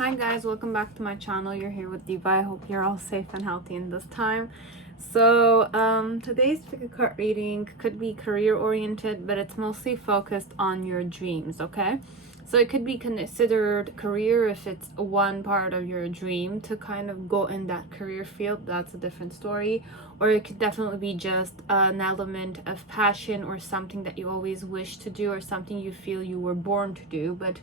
Hi guys, welcome back to my channel. You're here with Diva. I hope you're all safe and healthy in this time. So today's pick a card reading could be career oriented, but it's mostly focused on your dreams. Okay, so it could be considered career if it's one part of your dream to kind of go in that career field. That's a different story. Or it could definitely be just an element of passion or something that you always wish to do or something you feel you were born to do, but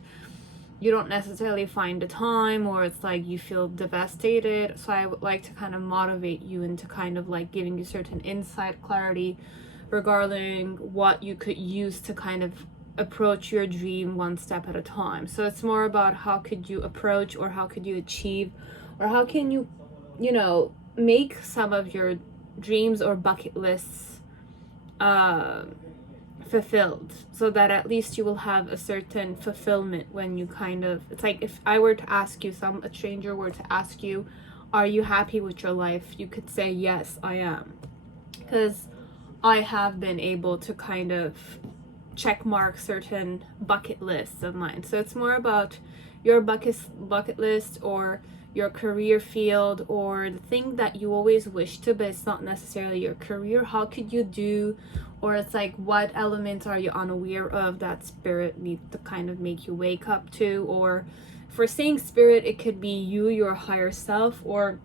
you don't necessarily find the time, or it's like you feel devastated. So I would like to kind of motivate you into kind of like giving you certain insight, clarity regarding what you could use to kind of approach your dream one step at a time. So it's more about how could you approach, or how could you achieve, or how can you make some of your dreams or bucket lists fulfilled, so that at least you will have a certain fulfillment when you kind of, it's like if I were to ask you, a stranger were to ask you, are you happy with your life? You could say, yes, I am, because I have been able to kind of check mark certain bucket lists of mine. So it's more about your bucket list, or your career field, or the thing that you always wish to, but it's not necessarily your career. How could you do, or it's like what elements are you unaware of that spirit needs to kind of make you wake up to? Or for saying spirit, it could be you, your higher self, or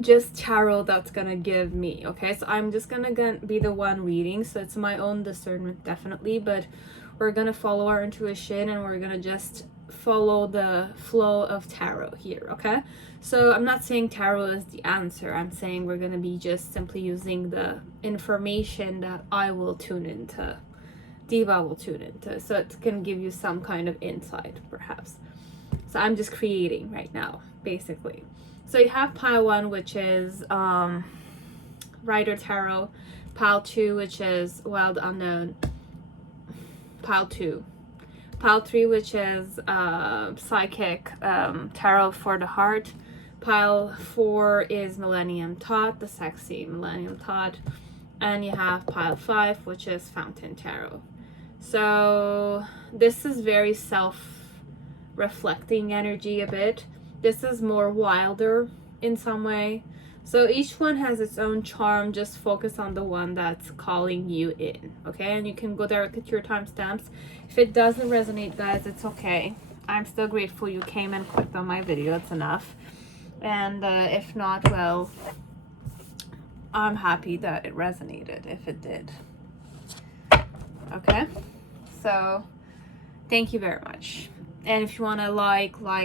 just tarot that's gonna give me. Okay, so I'm just gonna be the one reading, so it's my own discernment definitely, but we're gonna follow our intuition and we're gonna just follow the flow of tarot here. Okay, so I'm not saying tarot is the answer. I'm saying we're gonna be just simply using the information that I will tune into, Diva will tune into, so it can give you some kind of insight perhaps. So I'm just creating right now basically. So you have pile 1, which is Rider Tarot, pile 2, which is Wild Unknown, pile 2, pile 3, which is Psychic Tarot for the Heart, pile 4 is Millennium Thought, the sexy Millennium Thought, and you have pile 5, which is Fountain Tarot. So this is very self-reflecting energy a bit. This is more wilder in some way. So each one has its own charm. Just focus on the one that's calling you in. Okay, and you can go directly to your timestamps. If it doesn't resonate, guys, it's okay. I'm still grateful you came and clicked on my video. It's enough. And if not, well, I'm happy that it resonated if it did. Okay, so thank you very much. And if you want to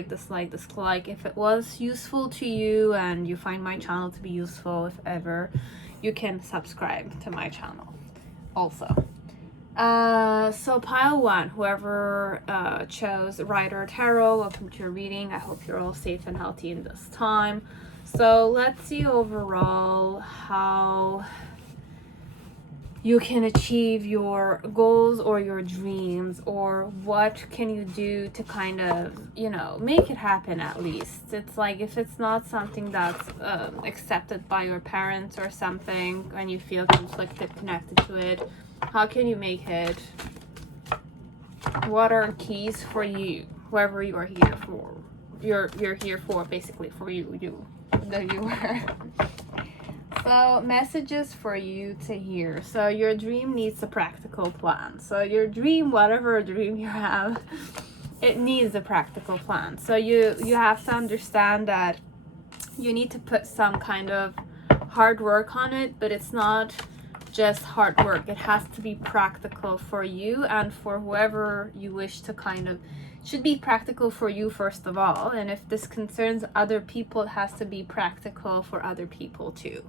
dislike, if it was useful to you and you find my channel to be useful, if ever, you can subscribe to my channel also. So pile 1, whoever chose Rider Tarot, welcome to your reading. I hope you're all safe and healthy in this time. So let's see overall how you can achieve your goals or your dreams, or what can you do to kind of, make it happen at least. It's like if it's not something that's accepted by your parents or something, and you feel conflicted connected to it, how can you make it? What are keys for you, whoever you are here for? You're here for, basically for you, the viewer. So messages for you to hear. So your dream needs a practical plan. So your dream, whatever dream you have, it needs a practical plan. So you have to understand that you need to put some kind of hard work on it, but it's not just hard work. It has to be practical for you and for whoever you wish to kind of, should be practical for you first of all. And if this concerns other people, it has to be practical for other people too.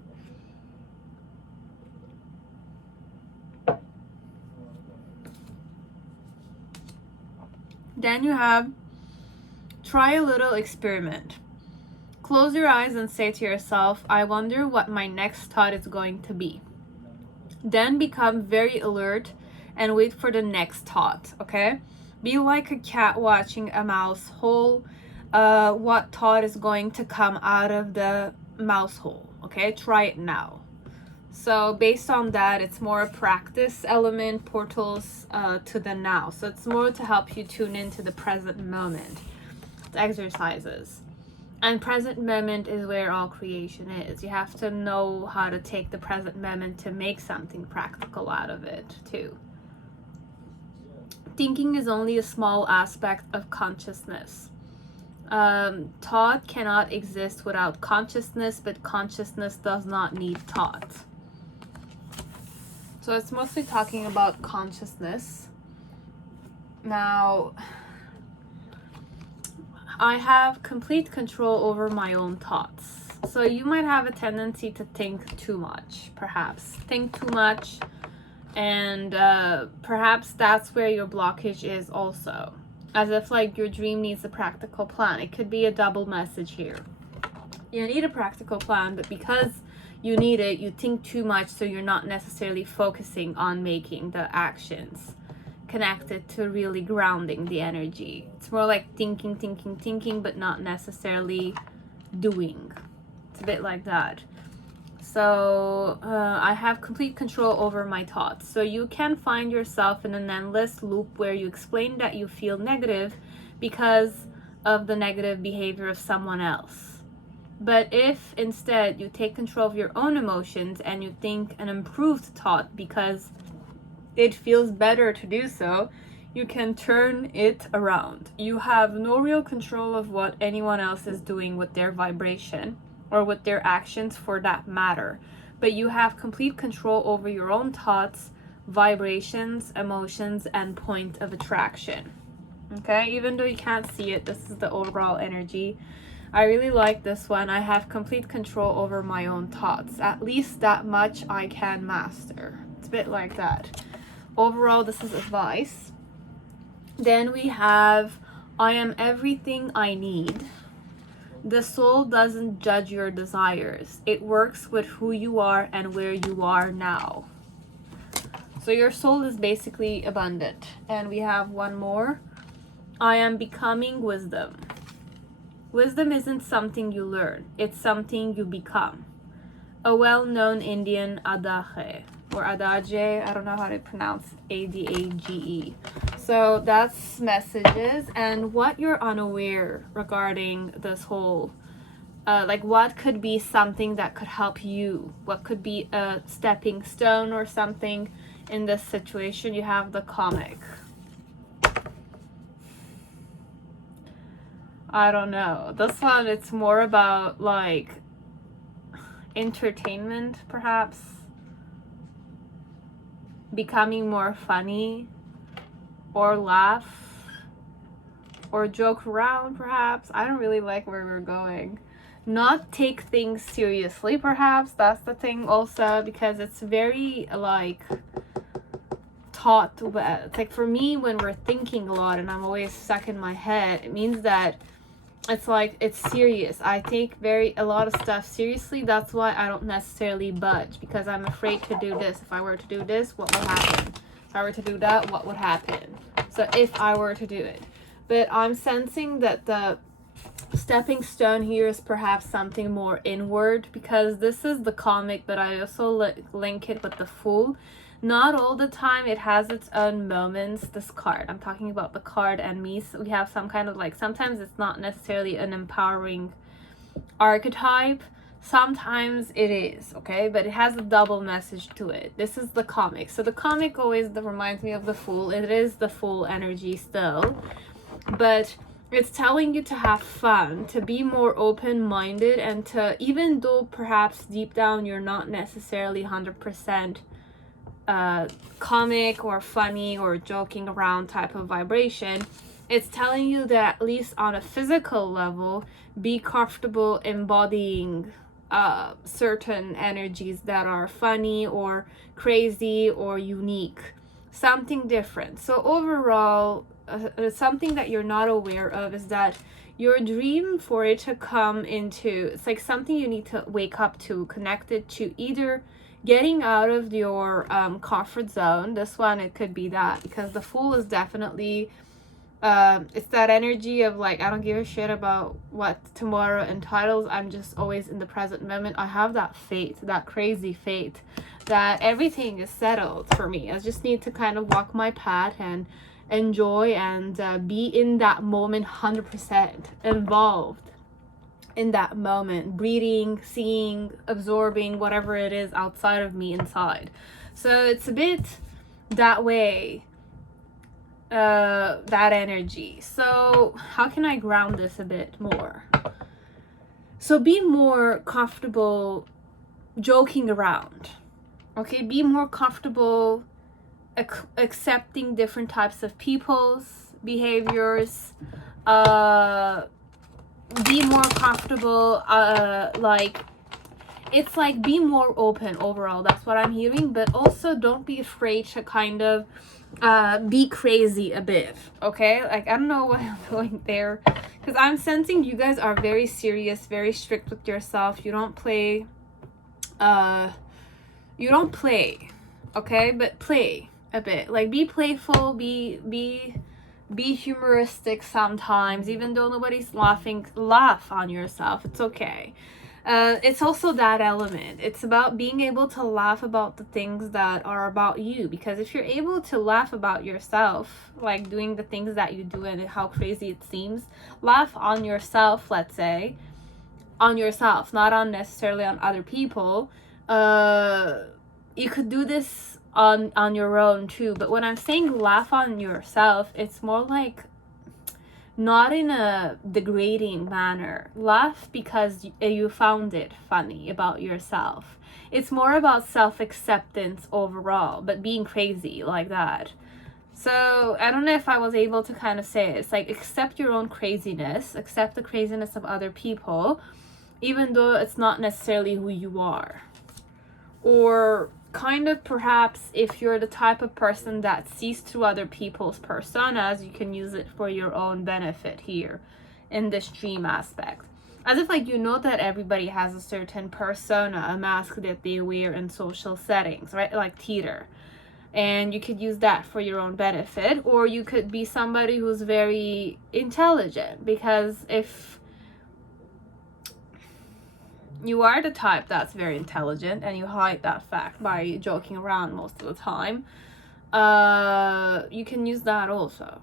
Then you have, try a little experiment. Close your eyes and say to yourself, I wonder what my next thought is going to be. Then become very alert and wait for the next thought, okay? Be like a cat watching a mouse hole. What thought is going to come out of the mouse hole, okay? Try it now. So based on that, it's more a practice element, portals to the now. So it's more to help you tune into the present moment. It's exercises. And present moment is where all creation is. You have to know how to take the present moment to make something practical out of it too. Thinking is only a small aspect of consciousness. Thought cannot exist without consciousness, but consciousness does not need thought. So it's mostly talking about consciousness. Now, I have complete control over my own thoughts. So you might have a tendency to think too much, perhaps. Think too much, and perhaps that's where your blockage is also. As if like your dream needs a practical plan. It could be a double message here. You need a practical plan, but because you need it, you think too much, so you're not necessarily focusing on making the actions connected to really grounding the energy. It's more like thinking, but not necessarily doing. It's a bit like that. So I have complete control over my thoughts. So you can find yourself in an endless loop where you explain that you feel negative because of the negative behavior of someone else. But if instead you take control of your own emotions and you think an improved thought because it feels better to do so, you can turn it around. You have no real control of what anyone else is doing with their vibration or with their actions for that matter, but you have complete control over your own thoughts, vibrations, emotions, and point of attraction. Okay, even though you can't see it, this is the overall energy. I really like this one. I have complete control over my own thoughts. At least that much I can master. It's a bit like that. Overall, this is advice. Then we have, I am everything I need. The soul doesn't judge your desires. It works with who you are and where you are now. So your soul is basically abundant. And we have one more. I am becoming wisdom. Wisdom isn't something you learn. It's something you become. A well-known Indian adage, or adage, I don't know how to pronounce Adage. So that's messages and what you're unaware regarding this whole, like what could be something that could help you? What could be a stepping stone or something in this situation? You have the comic. I don't know. This one, it's more about like entertainment, perhaps. Becoming more funny, or laugh, or joke around, perhaps. I don't really like where we're going. Not take things seriously, perhaps. That's the thing also, because it's very like taught. It's like for me, when we're thinking a lot and I'm always stuck in my head, it means that it's like it's serious. I take a lot of stuff seriously. That's why I don't necessarily budge, because I'm afraid to do this. If I were to do this, what would happen? If I were to do that, what would happen? So if I were to do it. But I'm sensing that the stepping stone here is perhaps something more inward, because this is the comic, but I also link it with the Fool. Not all the time, it has its own moments. This card, I'm talking about the card and me. So we have some kind of like, sometimes it's not necessarily an empowering archetype, sometimes it is, okay, but it has a double message to it. This is the comic. So the comic always reminds me of the Fool. It is the Fool energy still, but it's telling you to have fun, to be more open-minded, and to, even though perhaps deep down you're not necessarily 100% comic or funny or joking around type of vibration, it's telling you that at least on a physical level, be comfortable embodying certain energies that are funny or crazy or unique, something different. So overall, something that you're not aware of is that your dream, for it to come into, it's like something you need to wake up to, connected to either getting out of your comfort zone. This one, it could be that, because the Fool is definitely it's that energy of like, I don't give a shit about what tomorrow entitles. I'm just always in the present moment. I have that faith, that crazy faith that everything is settled for me. I just need to kind of walk my path and enjoy and be in that moment 100% involved in that moment, breathing, seeing, absorbing whatever it is outside of me inside. So it's a bit that way, that energy. So how can I ground this a bit more? So be more comfortable joking around. Okay, be more comfortable accepting different types of people's behaviors. Be more comfortable, like, it's like be more open overall. That's what I'm hearing. But also don't be afraid to kind of be crazy a bit. Okay, like, I don't know why I'm going there, because I'm sensing you guys are very serious, very strict with yourself. You don't play, okay, but play a bit. Like, be playful, be humoristic sometimes, even though nobody's laughing. Laugh on yourself, it's okay. It's also that element. It's about being able to laugh about the things that are about you, because if you're able to laugh about yourself, like doing the things that you do and how crazy it seems, laugh on yourself, let's say, on yourself, not on necessarily on other people. You could do this on your own too. But when I'm saying laugh on yourself, it's more like not in a degrading manner. Laugh because you found it funny about yourself. It's more about self-acceptance overall, but being crazy like that. So I don't know if I was able to kind of say it. It's like, accept your own craziness, accept the craziness of other people, even though it's not necessarily who you are. Or kind of, perhaps, if you're the type of person that sees through other people's personas, you can use it for your own benefit here in this dream aspect. As if, like, you know that everybody has a certain persona, a mask that they wear in social settings, right? Like theater. And you could use that for your own benefit. Or you could be somebody who's very intelligent, because if you are the type that's very intelligent and you hide that fact by joking around most of the time, you can use that also.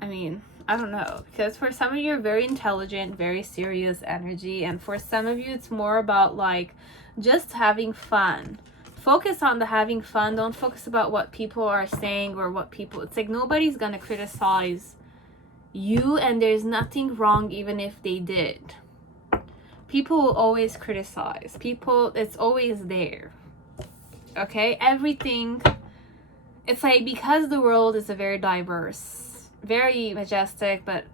I mean, I don't know, because for some of you, you're very intelligent, very serious energy, and for some of you it's more about like just having fun. Focus on the having fun. Don't focus about what people are saying or what people, it's like nobody's gonna criticize you, and there's nothing wrong even if they did. People will always criticize. People, it's always there. Okay? Everything. It's like, because the world is a very diverse, very majestic, but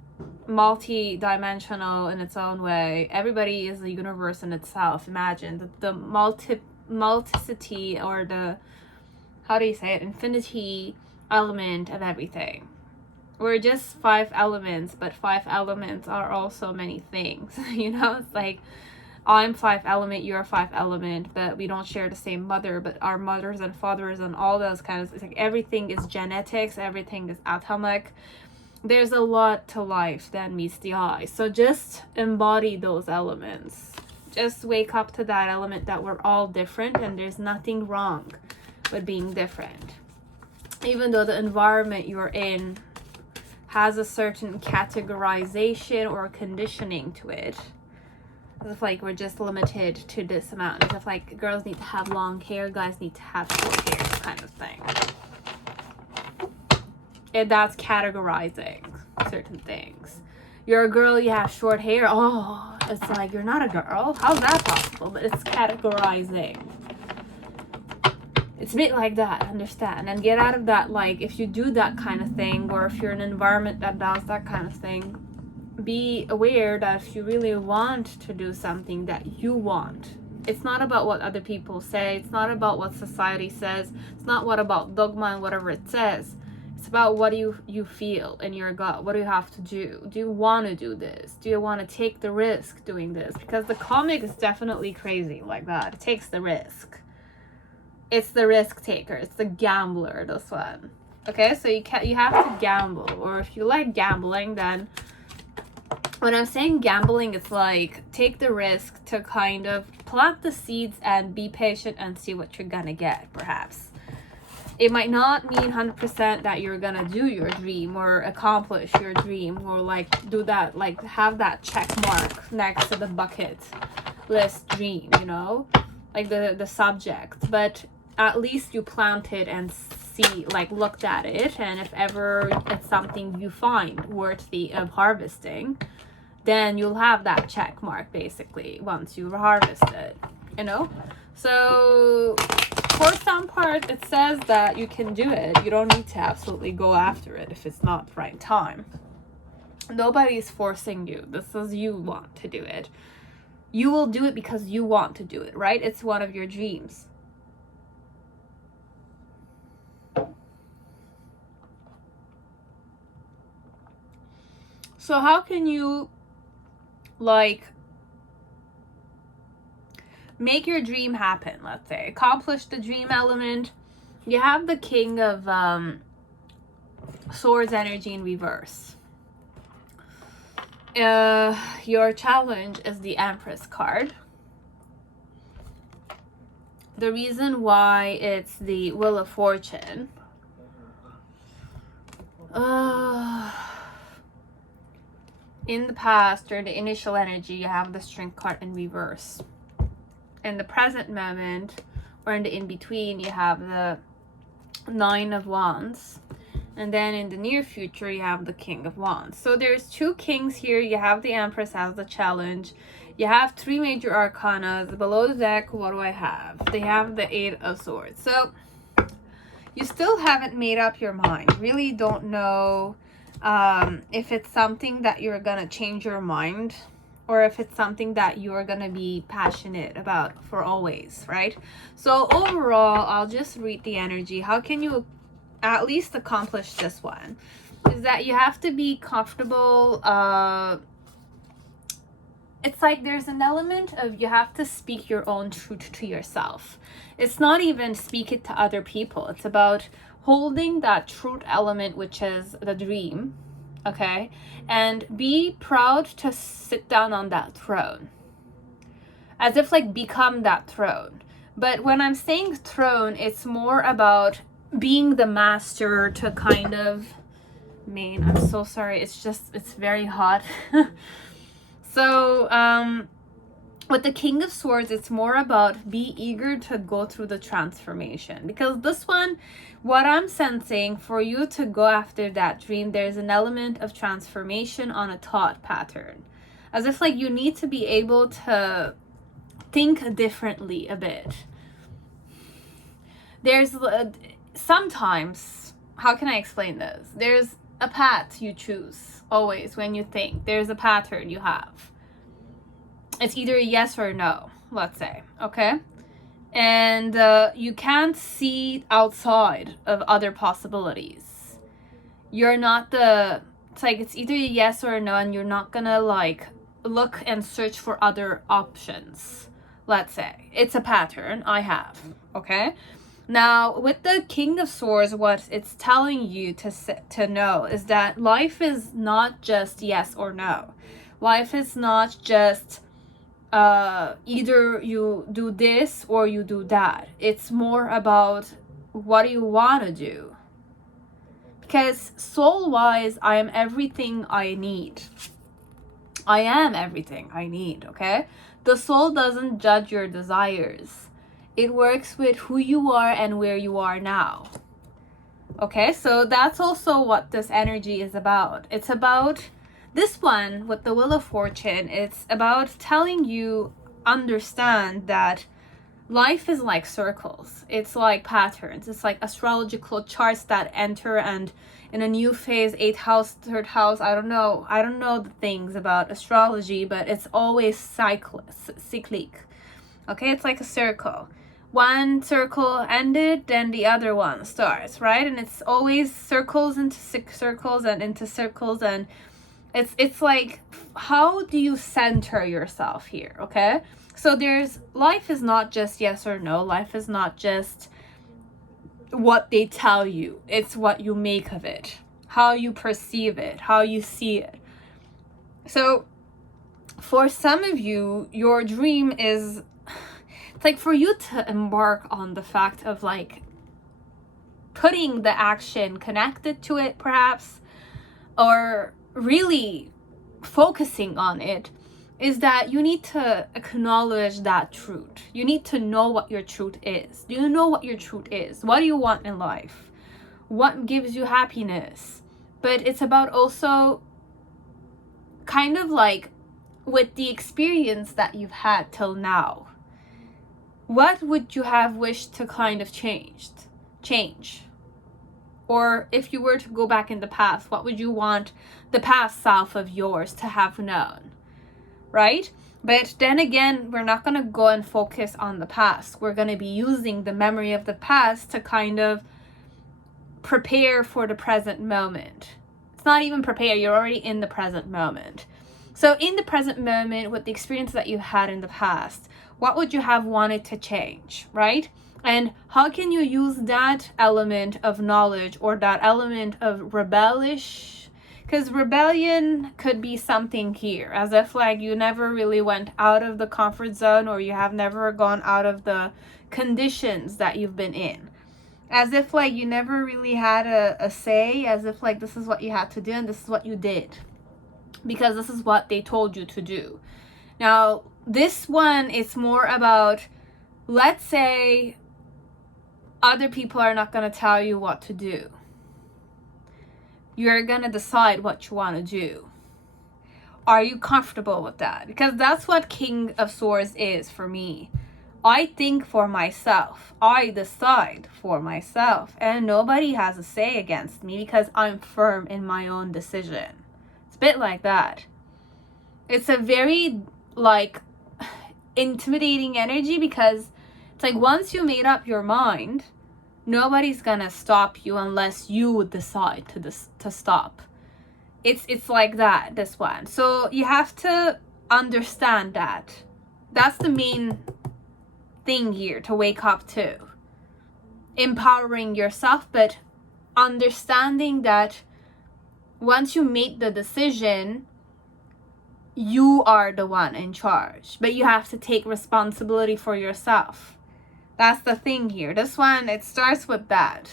multi-dimensional in its own way. Everybody is a universe in itself. Imagine the multiplicity, or the, how do you say it, infinity element of everything. We're just 5 elements, but 5 elements are also many things. You know, it's like, I'm 5 element, you're 5 element, but we don't share the same mother, but our mothers and fathers and all those kinds of, it's like everything is genetics, everything is atomic. There's a lot to life that meets the eye. So just embody those elements. Just wake up to that element that we're all different, and there's nothing wrong with being different. Even though the environment you're in has a certain categorization or conditioning to it. As if like we're just limited to this amount. As if like girls need to have long hair, guys need to have short hair, kind of thing. And that's categorizing certain things. You're a girl, you have short hair. Oh, it's like you're not a girl. How's that possible? But it's categorizing. It's a bit like that, understand? And get out of that, like, if you do that kind of thing, or if you're in an environment that does that kind of thing, be aware that if you really want to do something that you want, it's not about what other people say, it's not about what society says, it's not what about dogma and whatever it says. It's about what you feel in your gut. What do you have to do? Do you want to do this? Do you want to take the risk doing this? Because the comic is definitely crazy like that. It takes the risk. It's the risk taker. It's the gambler, this one. Okay, so you have to gamble. Or if you like gambling, then when I'm saying gambling, it's like take the risk to kind of plant the seeds and be patient and see what you're gonna get, perhaps. it might not mean 100% that you're gonna do your dream or accomplish your dream or like do that, like have that check mark next to the bucket list dream, you know, like the subject, but at least you planted and see, like looked at it, and if ever it's something you find worthy of harvesting, then you'll have that check mark basically once you harvest it, you know. So for some part it says that you can do it. You don't need to absolutely go after it if it's not the right time. Nobody's forcing you. This is you want to do it. You will do it because you want to do it, right? It's one of your dreams. So how can you like make your dream happen? Let's say accomplish the dream element. You have the King of Swords energy in reverse. Your challenge is the Empress card. The reason why it's the Wheel of Fortune, in the past, or the initial energy, you have the Strength card in reverse. In the present moment, or in the in-between, you have the Nine of Wands. And then in the near future, you have the King of Wands. So there's two kings here. You have the Empress as the challenge. You have three major arcana. Below the deck, what do I have? They have the Eight of Swords. So you still haven't made up your mind. Really don't know if it's something that you're gonna change your mind, or if it's something that you're gonna be passionate about for always, right? So overall, I'll just read the energy. How can you at least accomplish this one? Is that you have to be comfortable. It's like there's an element of you have to speak your own truth to yourself. It's not even speak it to other people. It's about holding that truth element, which is the dream, okay? And be proud to sit down on that throne. As if like become that throne. But when I'm saying throne, it's more about being the master to kind of, man, I'm so sorry. It's very hot. So, with the King of Swords, it's more about be eager to go through the transformation. Because this one, what I'm sensing, for you to go after that dream, there's an element of transformation on a thought pattern. As if like you need to be able to think differently a bit. There's sometimes, how can I explain this? There's a path you choose always when you think. There's a pattern you have. It's either a yes or a no, let's say, okay? And you can't see outside of other possibilities. You're not it's like it's either a yes or a no, and you're not gonna like look and search for other options, let's say. It's a pattern I have, okay? Now, with the King of Swords, what it's telling you to know is that life is not just yes or no. Life is not just either you do this or you do that. It's more about what do you want to do. Because soul-wise, I am everything I need. I am everything I need, okay? The soul doesn't judge your desires. It works with who you are and where you are now. Okay, so that's also what this energy is about. It's about this one with the Wheel of Fortune. It's about telling you, understand that life is like circles. It's like patterns. It's like astrological charts that enter, and in a new phase, 8th house, 3rd house, I don't know the things about astrology, but it's always cyclic. Okay, it's like a circle. One circle ended, then the other one starts, right? And it's always circles into circles and into circles, and it's like, how do you center yourself here, okay? So life is not just yes or no. Life is not just what they tell you. It's what you make of it, how you perceive it, how you see it. So for some of you, your dream is, it's like for you to embark on the fact of like putting the action connected to it perhaps, or really focusing on it, is that you need to acknowledge that truth. You need to know what your truth is. Do you know what your truth is? What do you want in life? What gives you happiness? But it's about also kind of like with the experience that you've had till now, what would you have wished to kind of change? Or if you were to go back in the past, what would you want the past self of yours to have known? Right? But then again, we're not going to go and focus on the past. We're going to be using the memory of the past to kind of prepare for the present moment. It's not even prepare, you're already in the present moment. So in the present moment, with the experience that you had in the past, what would you have wanted to change, right? And how can you use that element of knowledge or that element of rebellish? Because rebellion could be something here, as if like you never really went out of the comfort zone, or you have never gone out of the conditions that you've been in. As if like you never really had a say, as if like this is what you had to do and this is what you did, because this is what they told you to do. Now, this one is more about, let's say other people are not going to tell you what to do. You're going to decide what you want to do. Are you comfortable with that? Because that's what King of Swords is for me. I think for myself. I decide for myself. And nobody has a say against me because I'm firm in my own decision. It's a bit like that. It's a very like intimidating energy, because it's like once you made up your mind, nobody's gonna stop you unless you decide to stop. It's like that, this one. So you have to understand that. That's the main thing here to wake up to. Empowering yourself, but understanding that once you make the decision, you are the one in charge, but you have to take responsibility for yourself. That's the thing here. This one, it starts with that.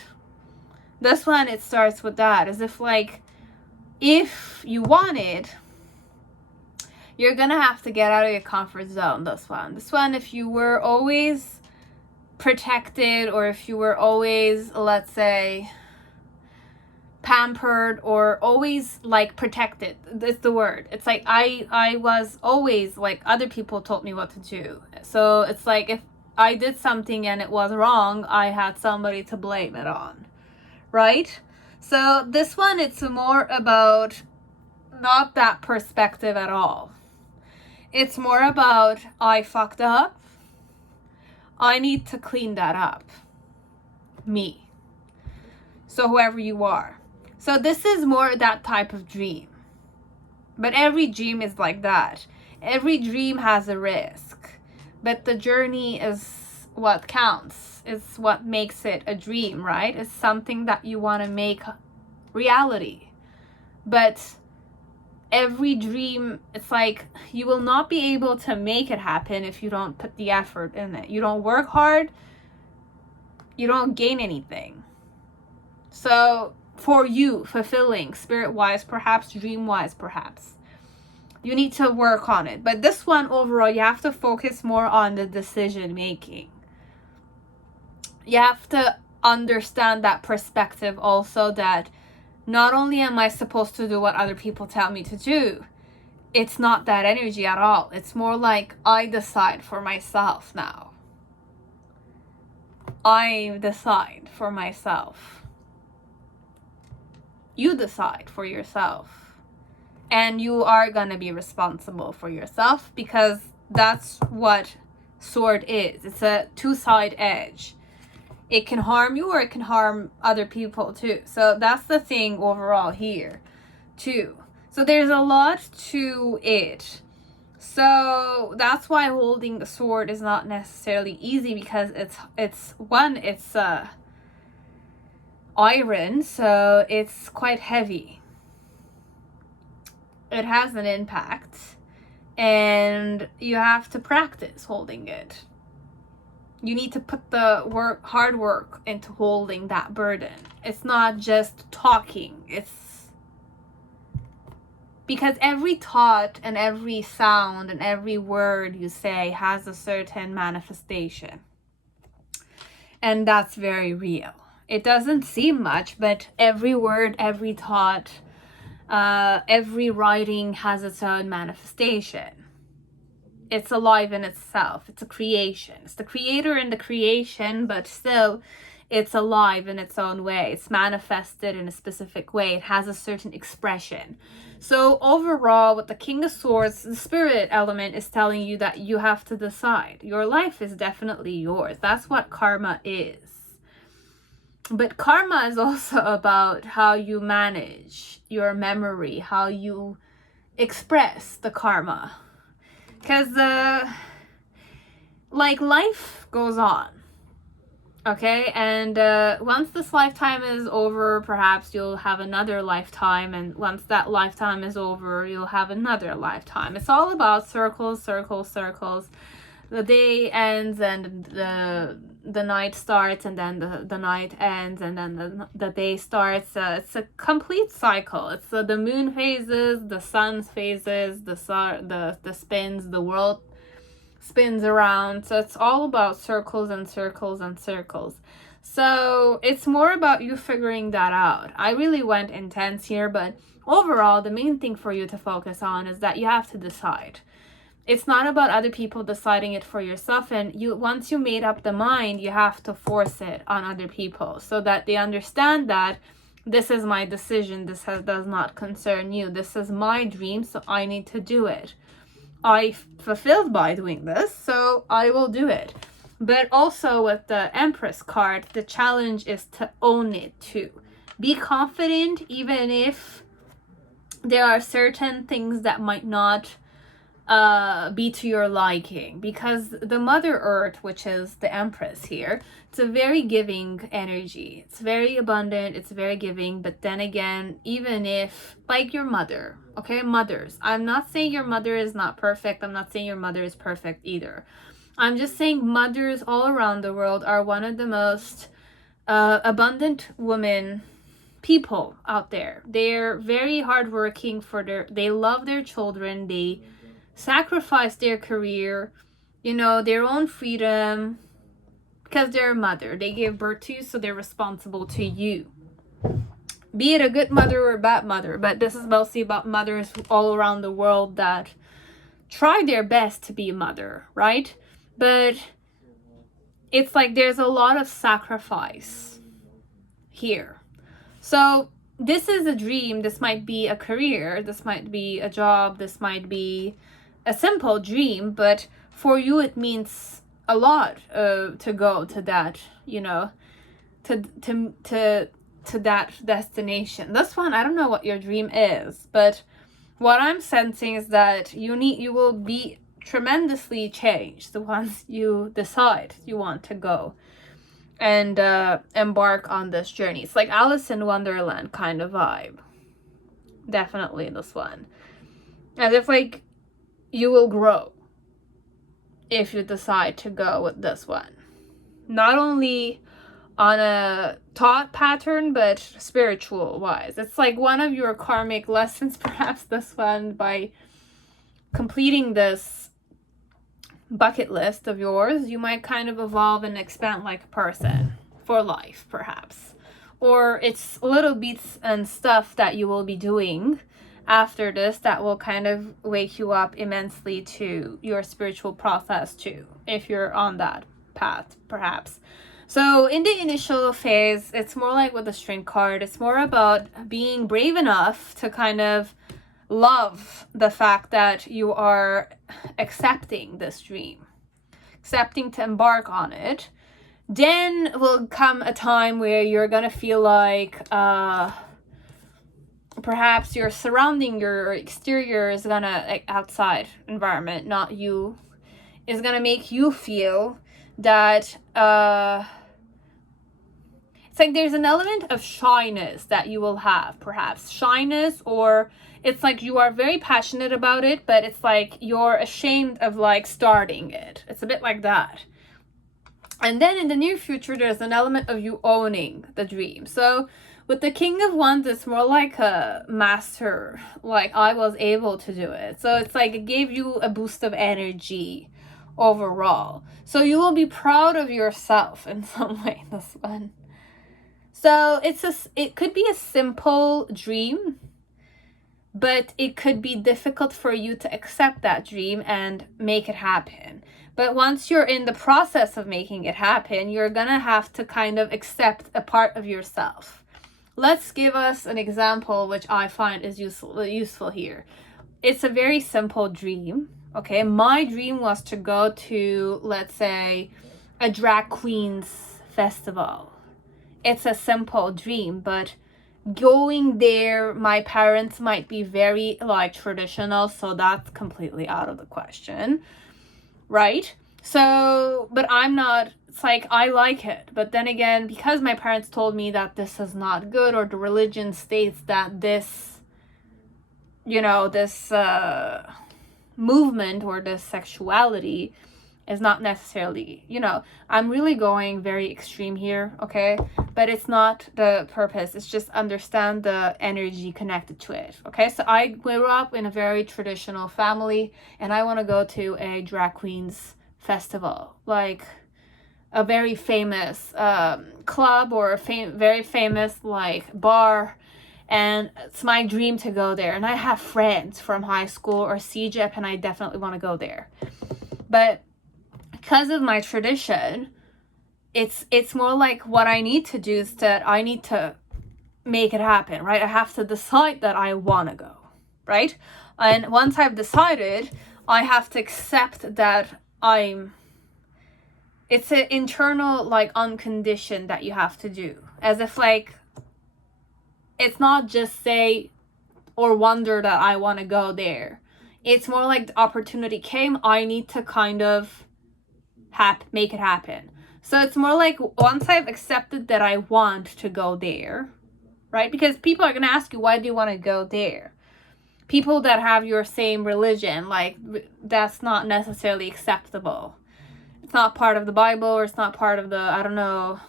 This one, it starts with that. As if like, if you want it, you're gonna have to get out of your comfort zone. This one, if you were always protected, or if you were always, let's say, pampered, or always like protected, that's the word. It's like I was always like, other people told me what to do. So it's like if I did something and it was wrong, I had somebody to blame it on, right? So this one, it's more about not that perspective at all. It's more about, I fucked up, I need to clean that up. Me. So whoever you are. So this is more that type of dream. But every dream is like that. Every dream has a risk. But the journey is what counts. It's what makes it a dream, right? It's something that you want to make reality. But every dream, it's like you will not be able to make it happen if you don't put the effort in it. You don't work hard, you don't gain anything. So for you, fulfilling, spirit-wise perhaps, dream-wise perhaps, you need to work on it. But this one, overall, you have to focus more on the decision making. You have to understand that perspective also, that not only am I supposed to do what other people tell me to do, it's not that energy at all. It's more like, I decide for myself now. I decide for myself. You decide for yourself. And you are going to be responsible for yourself, because that's what sword is. It's a two-sided edge. It can harm you or it can harm other people too. So that's the thing overall here too. So there's a lot to it. So that's why holding the sword is not necessarily easy, because it's iron, so it's quite heavy. It has an impact, and you have to practice holding it. You need to put the hard work into holding that burden. It's not just talking. It's because every thought and every sound and every word you say has a certain manifestation. And that's very real. It doesn't seem much, but every word, every thought, every writing has its own manifestation. It's alive in itself. It's a creation. It's the creator in the creation, but still it's alive in its own way. It's manifested in a specific way. It has a certain expression. So overall, with the King of Swords, the spirit element is telling you that you have to decide. Your life is definitely yours. That's what karma is. But karma is also about how you manage your memory, how you express the karma. Because, like, life goes on, okay? And once this lifetime is over, perhaps you'll have another lifetime. And once that lifetime is over, you'll have another lifetime. It's all about circles, circles, circles. The day ends and the night starts, and then the night ends, and then the day starts. It's a complete cycle. It's the moon phases, the sun's phases, the spins, the world spins around. So it's all about circles and circles and circles. So it's more about you figuring that out. I really went intense here, but overall, the main thing for you to focus on is that you have to decide. It's not about other people deciding it for yourself. And once you made up the mind, you have to force it on other people so that they understand that this is my decision. This does not concern you. This is my dream, so I need to do it. I fulfilled by doing this, so I will do it. But also with the Empress card, the challenge is to own it too. Be confident even if there are certain things that might not be to your liking, because the Mother Earth, which is the Empress here, it's a very giving energy. It's very abundant, it's very giving. But then again, even if, like your mother, okay, mothers, I'm not saying your mother is not perfect. I'm not saying your mother is perfect either. I'm just saying mothers all around the world are one of the most abundant people out there. They're very hardworking they love their children. They sacrifice their career, their own freedom, because they're a mother. They gave birth to you, so they're responsible to you. Be it a good mother or a bad mother, but this is mostly about mothers all around the world that try their best to be a mother, right? But it's like there's a lot of sacrifice here. So this is a dream. This might be a career. This might be a job. This might be a simple dream, but for you it means a lot to go to that, to that destination. This one, I don't know what your dream is, but what I'm sensing is that you will be tremendously changed once you decide you want to go and embark on this journey. It's like Alice in Wonderland kind of vibe. Definitely this one. As if like you will grow if you decide to go with this one. Not only on a thought pattern, but spiritual wise. It's like one of your karmic lessons, perhaps this one, by completing this bucket list of yours, you might kind of evolve and expand like a person for life, perhaps. Or it's little bits and stuff that you will be doing after this that will kind of wake you up immensely to your spiritual process too, if you're on that path, perhaps. So in the initial phase, it's more like with the Strength card, it's more about being brave enough to kind of love the fact that you are accepting this dream, accepting to embark on it. Then will come a time where you're gonna feel like perhaps your surrounding, your exterior is gonna, like outside environment, not you, is gonna make you feel that it's like there's an element of shyness that you will have, perhaps shyness, or it's like you are very passionate about it, but it's like you're ashamed of like starting it. It's a bit like that. And then in the near future, there's an element of you owning the dream. So with the King of Wands, it's more like a master, like I was able to do it. So it's like it gave you a boost of energy overall. So you will be proud of yourself in some way, this one. So it could be a simple dream, but it could be difficult for you to accept that dream and make it happen. But once you're in the process of making it happen, you're gonna have to kind of accept a part of yourself. Let's give us an example which I find is useful here. It's a very simple dream, okay? My dream was to go to, let's say, a drag queens festival. It's a simple dream, but going there, my parents might be very like traditional, so that's completely out of the question, right? So, but I'm not, it's like I like it, but then again, because my parents told me that this is not good, or the religion states that this, you know, this movement or this sexuality is not necessarily, you know, I'm really going very extreme here, okay? But it's not the purpose. It's just understand the energy connected to it, okay? So I grew up in a very traditional family, and I want to go to a drag queens festival, like a very famous club, or a very famous like bar, and it's my dream to go there. And I have friends from high school or CJEP, and I definitely want to go there. But because of my tradition, it's more like what I need to do is that I need to make it happen, right? I have to decide that I want to go, right? And once I've decided, I have to accept that it's an internal like unconditioned that you have to do, as if like it's not just say or wonder that I want to go there. It's more like the opportunity came, I need to kind of make it happen. So it's more like once I've accepted that I want to go there, right? Because people are going to ask you, why do you want to go there? People that have your same religion, like that's not necessarily acceptable. It's not part of the Bible, or it's not part of the, I don't know,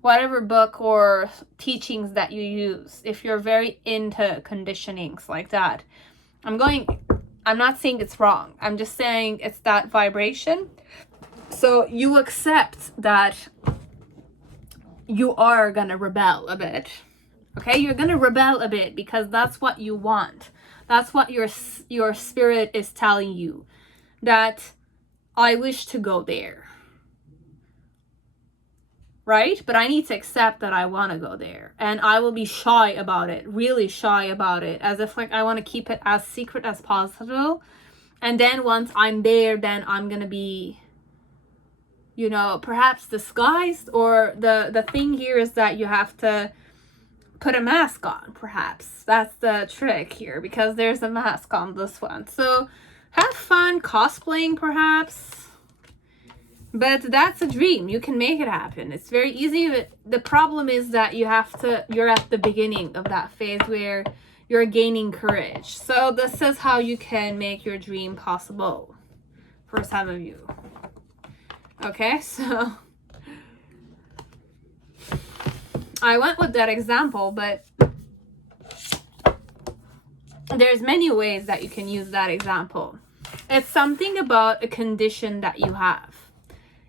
whatever book or teachings that you use. If you're very into conditionings like that, I'm not saying it's wrong. I'm just saying it's that vibration. So you accept that you are gonna rebel a bit, okay? You're gonna rebel a bit because that's what you want. That's what your spirit is telling you, that I wish to go there, right? But I need to accept that I want to go there, and I will be shy about it, really shy about it, as if like I want to keep it as secret as possible. And then once I'm there, then I'm gonna be, you know, perhaps disguised, or the thing here is that you have to put a mask on, perhaps. That's the trick here, because there's a mask on this one. So have fun cosplaying, perhaps. But that's a dream. You can make it happen. It's very easy. But the problem is that you're at the beginning of that phase where you're gaining courage. So this is how you can make your dream possible for some of you. Okay, so I went with that example, but there's many ways that you can use that example. It's something about a condition that you have.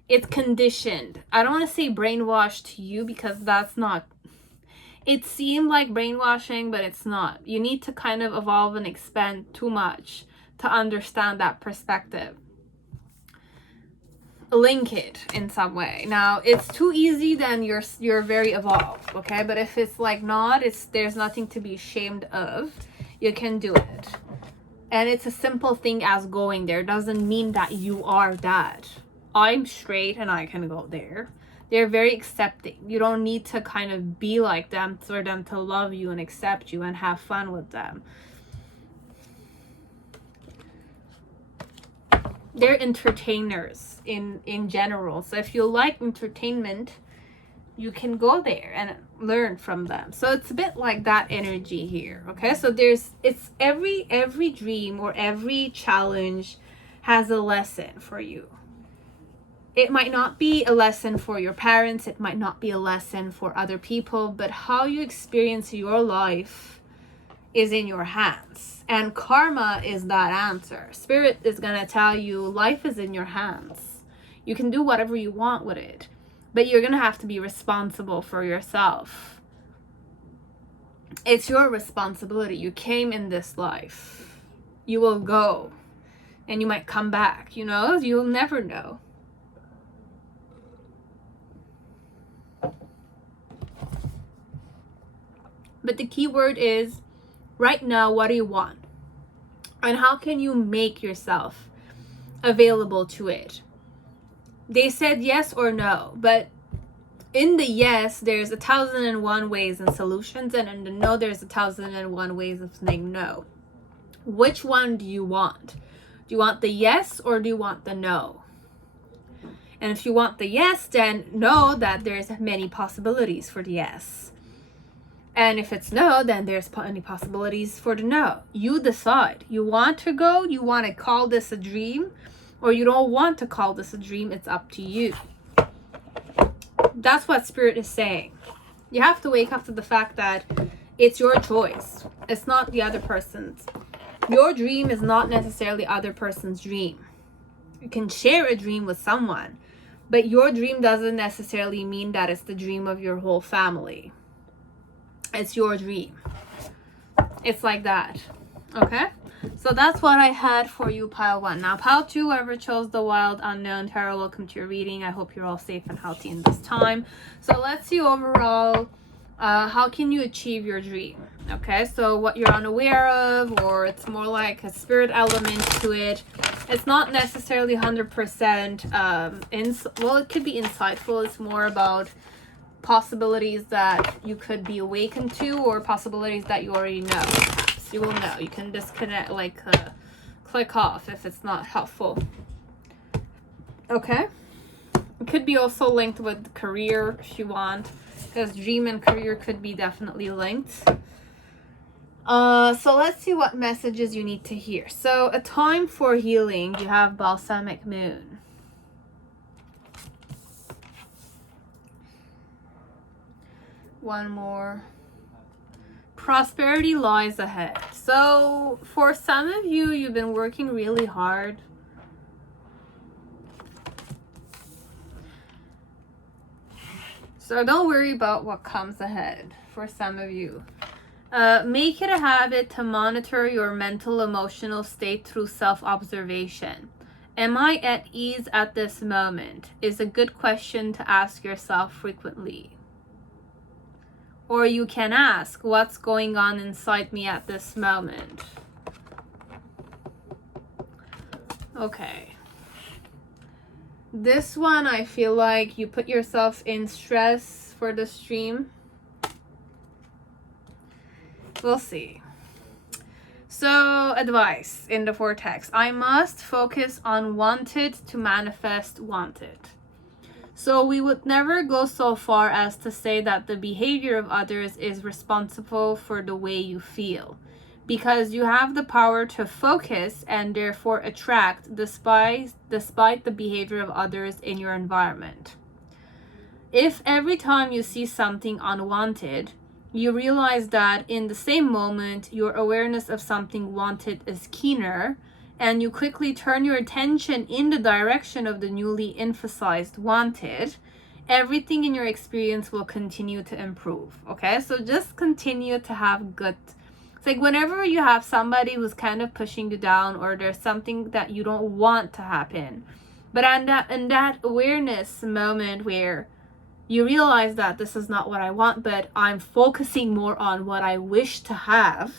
It's conditioned. I don't want to say brainwashed to you, because that's not, it seemed like brainwashing, but it's not. You need to kind of evolve and expand too much to understand that perspective. Link it in some way. Now, it's too easy, then you're very evolved, okay? But if it's like not, there's nothing to be ashamed of. You can do it. And it's a simple thing as going there. Doesn't mean that you are that. I'm straight and I can go there. They're very accepting. You don't need to kind of be like them for them to love you and accept you and have fun with them. They're entertainers in general. So if you like entertainment, you can go there and learn from them. So it's a bit like that energy here, okay? So it's every dream or every challenge has a lesson for you. It might not be a lesson for your parents, it might not be a lesson for other people, but how you experience your life is in your hands. And karma is that answer. Spirit is going to tell you life is in your hands. You can do whatever you want with it, but you're going to have to be responsible for yourself. It's your responsibility. You came in this life. You will go. And you might come back, you know? You'll never know. But the key word is, right now, what do you want? And how can you make yourself available to it? They said yes or no, but in the yes, there's 1,001 ways and solutions, and in the no, there's 1,001 ways of saying no. Which one do you want? Do you want the yes or do you want the no? And if you want the yes, then know that there's many possibilities for the yes. And if it's no, then there's many possibilities for the no. You decide. You want to go, you want to call this a dream, or you don't want to call this a dream. It's up to you. That's what Spirit is saying. You have to wake up to the fact that it's your choice. It's not the other person's. Your dream is not necessarily other person's dream. You can share a dream with someone, but your dream doesn't necessarily mean that it's the dream of your whole family. It's your dream. It's like that. Okay? So that's what I had for you, pile 1. Now, pile 2, whoever chose the Wild Unknown Tarot, welcome to your reading. I hope you're all safe and healthy in this time. So let's see overall, how can you achieve your dream? Okay, so what you're unaware of, or it's more like a spirit element to it. It's not necessarily 100%, well, it could be insightful. It's more about possibilities that you could be awakened to, or possibilities that you already know. Perhaps you will know. You can disconnect, like click off if it's not helpful. Okay, it could be also linked with career if you want, because dream and career could be definitely linked. So let's see what messages you need to hear. So a time for healing, you have Balsamic Moon. One more. Prosperity lies ahead. So for some of you, you've been working really hard. So don't worry about what comes ahead for some of you. Make it a habit to monitor your mental, emotional state through self-observation. Am I at ease at this moment? Is a good question to ask yourself frequently. Or you can ask, what's going on inside me at this moment? Okay. This one, I feel like you put yourself in stress for the stream. We'll see. So, advice in the vortex. I must focus on wanted to manifest wanted. So we would never go so far as to say that the behavior of others is responsible for the way you feel, because you have the power to focus and therefore attract despite the behavior of others in your environment. If every time you see something unwanted, you realize that in the same moment your awareness of something wanted is keener, and you quickly turn your attention in the direction of the newly emphasized wanted, everything in your experience will continue to improve. Okay, so just continue to have good. It's like whenever you have somebody who's kind of pushing you down, or there's something that you don't want to happen, but in that awareness moment where you realize that this is not what I want, but I'm focusing more on what I wish to have,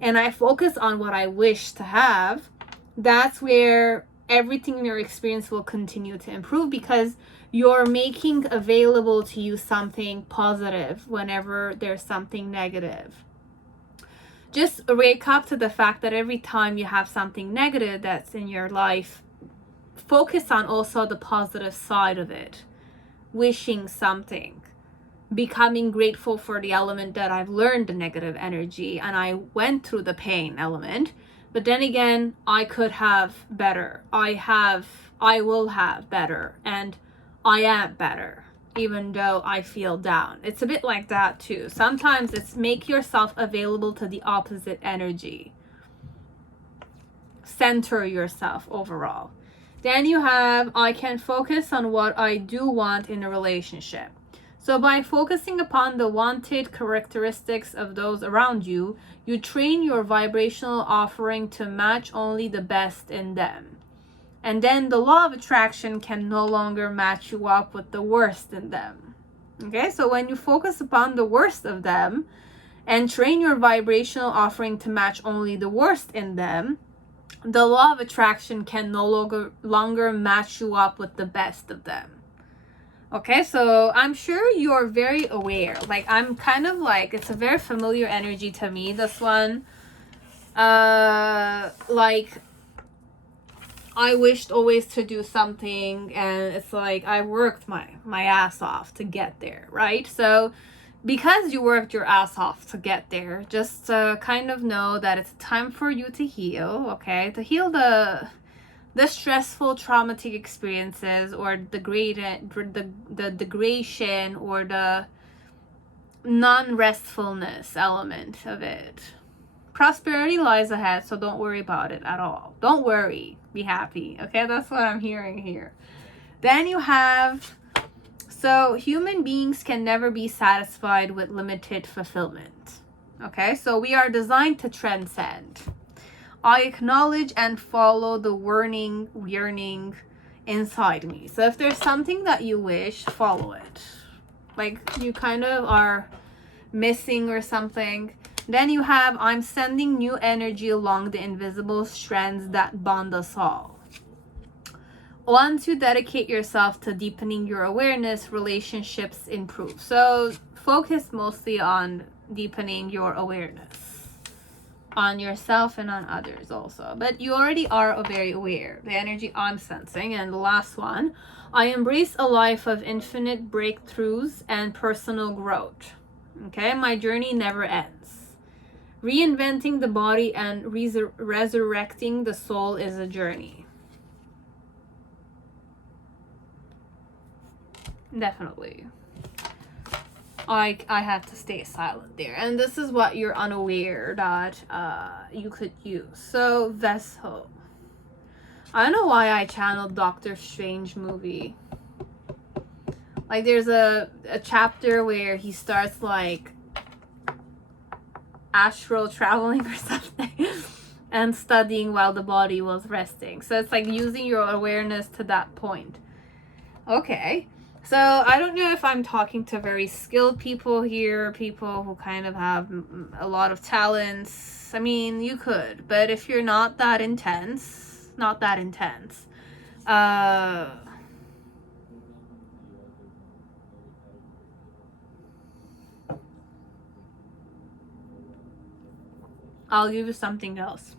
and I focus on what I wish to have, that's where everything in your experience will continue to improve, because you're making available to you something positive whenever there's something negative. Just wake up to the fact that every time you have something negative that's in your life, focus on also the positive side of it. Wishing something, becoming grateful for the element that I've learned the negative energy and I went through the pain element, But then again, I could have better. I will have better. And I am better, even though I feel down. It's a bit like that too. Sometimes it's make yourself available to the opposite energy. Center yourself overall. Then you have, I can focus on what I do want in a relationship. So by focusing upon the wanted characteristics of those around you, you train your vibrational offering to match only the best in them. And then the law of attraction can no longer match you up with the worst in them. Okay, so when you focus upon the worst of them and train your vibrational offering to match only the worst in them, the law of attraction can no longer match you up with the best of them. Okay, so I'm sure you're very aware. Like, I'm kind of like, it's a very familiar energy to me, this one. Like, I wished always to do something, and it's like I worked my ass off to get there, right? So because you worked your ass off to get there, just kind of know that it's time for you to heal, okay? To heal the stressful traumatic experiences, or the degradation, or the non-restfulness element of it. Prosperity lies ahead, so don't worry about it at all. Don't worry, be happy, okay? That's what I'm hearing here. Then you have, so human beings can never be satisfied with limited fulfillment, okay? So we are designed to transcend. I acknowledge and follow the yearning inside me. So if there's something that you wish, follow it. Like you kind of are missing or something. Then you have, I'm sending new energy along the invisible strands that bond us all. Once you dedicate yourself to deepening your awareness, relationships improve. So focus mostly on deepening your awareness on yourself and on others also. But you already are very aware, the energy I'm sensing. And the last one, I embrace a life of infinite breakthroughs and personal growth. Okay, my journey never ends. Reinventing the body and resurrecting the soul is a journey. Definitely. I had to stay silent there. And this is what you're unaware that you could use. So, vessel. I don't know why I channeled Doctor Strange movie. Like, there's a chapter where he starts, like, astral traveling or something and studying while the body was resting. So it's like using your awareness to that point. Okay, so I don't know if I'm talking to very skilled people here, people who kind of have a lot of talents. I mean, you could, but if you're not that intense, I'll give you something else.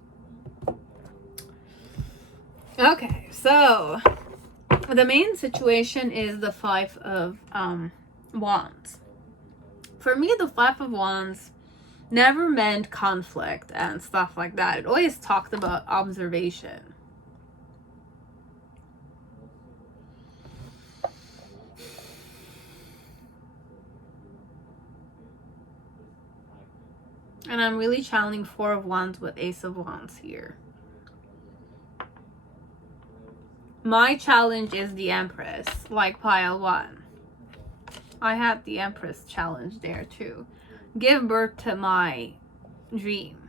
Okay, so the main situation is the Five of Wands. For me, the Five of Wands never meant conflict and stuff like that. It always talked about observation. And I'm really channeling Four of Wands with Ace of Wands here. My challenge is the Empress, like pile 1. I had the Empress challenge there too. Give birth to my dream.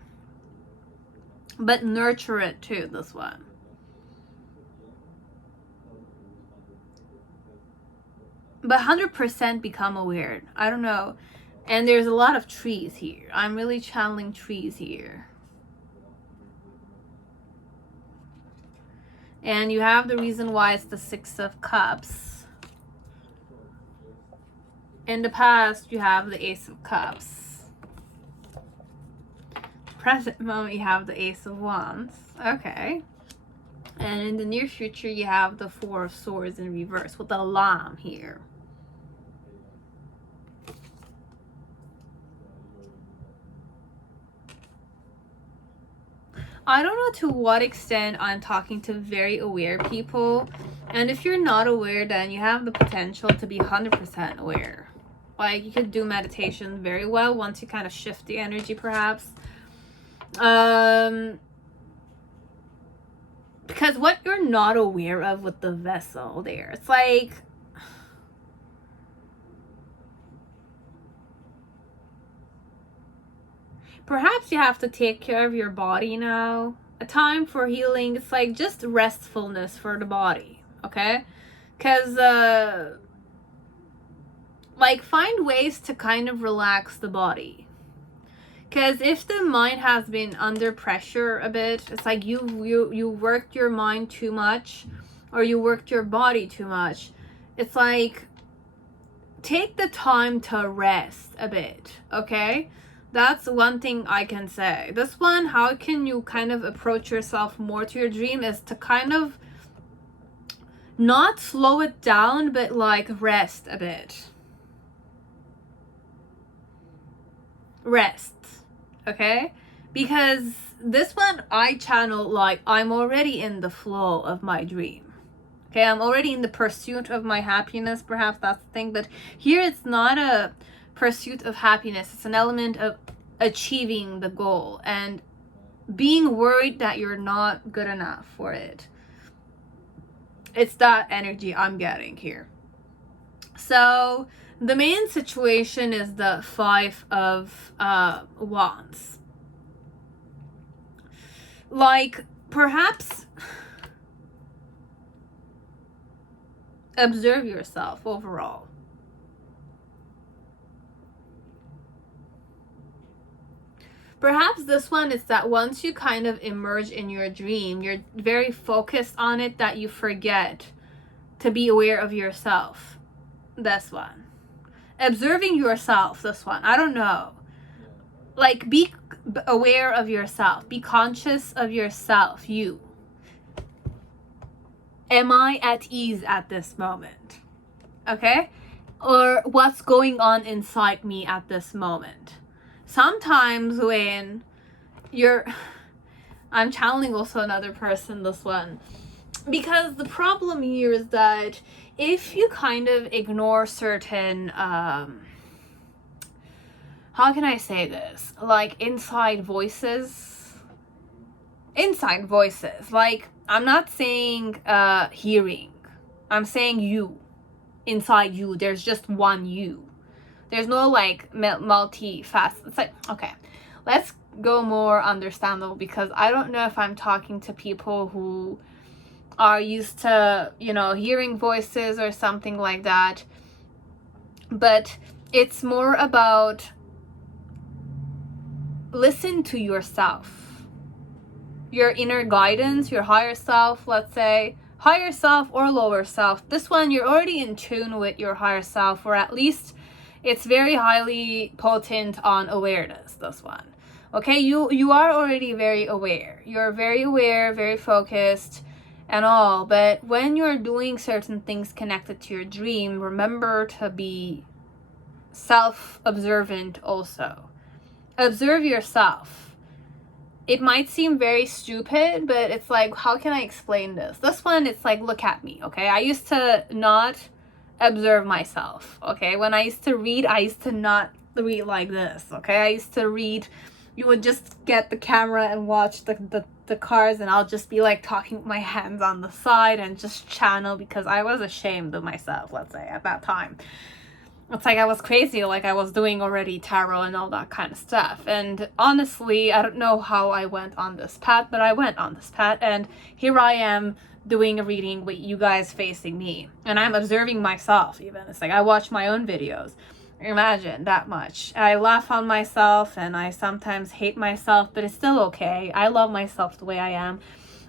But nurture it too, this one. But 100% become aware. I don't know. And there's a lot of trees here. I'm really channeling trees here. And you have the reason why it's the Six of Cups. In the past, you have the Ace of Cups. Present moment, you have the Ace of Wands. Okay. And in the near future, you have the Four of Swords in reverse with the Lamb here. I don't know to what extent I'm talking to very aware people. And if you're not aware, then you have the potential to be 100% aware. Like, you could do meditation very well once you kind of shift the energy, perhaps. Because what you're not aware of with the vessel there, it's like, perhaps you have to take care of your body now. A time for healing. It's like just restfulness for the body, okay? Because, like, find ways to kind of relax the body. Because if the mind has been under pressure a bit, it's like you worked your mind too much, or you worked your body too much. It's like, take the time to rest a bit, okay? That's one thing I can say. This one, how can you kind of approach yourself more to your dream, is to kind of not slow it down, but like rest a bit. Rest, okay? Because this one I channel like I'm already in the flow of my dream. Okay, I'm already in the pursuit of my happiness, perhaps that's the thing. But here it's not a pursuit of happiness. It's an element of achieving the goal and being worried that you're not good enough for it. It's that energy I'm getting here. So the main situation is the 5 of Wands. Like, perhaps observe yourself overall. Perhaps this one is that once you kind of emerge in your dream, you're very focused on it that you forget to be aware of yourself. This one. Observing yourself, this one. I don't know. Like, be aware of yourself. Be conscious of yourself, you. Am I at ease at this moment? Okay? Or what's going on inside me at this moment? Sometimes when I'm channeling also another person, this one. Because the problem here is that if you kind of ignore certain, how can I say this? Like inside voices. Like, I'm not saying hearing. I'm saying you. Inside you. There's just one you. There's no like multi-facet. It's like, okay, let's go more understandable, because I don't know if I'm talking to people who are used to, you know, hearing voices or something like that. But it's more about listen to yourself, your inner guidance, your higher self, let's say, higher self or lower self. This one, you're already in tune with your higher self, or at least it's very highly potent on awareness, this one. Okay, you are already very aware. You're very aware, very focused and all. But when you're doing certain things connected to your dream, remember to be self-observant also. Observe yourself. It might seem very stupid, but it's like, how can I explain this? This one, it's like, look at me, okay? I used to not observe myself, okay? When I used to read, I used to not read like this, okay? I used to read, you would just get the camera and watch the cards, and I'll just be like talking with my hands on the side and just channel, because I was ashamed of myself, let's say, at that time. It's like I was crazy, like I was doing already tarot and all that kind of stuff. And honestly, I don't know how I went on this path, but I went on this path, and here I am doing a reading with you guys facing me, and I'm observing myself. Even it's like I watch my own videos. Imagine that much. I laugh on myself, and I sometimes hate myself, but it's still okay. I love myself the way I am,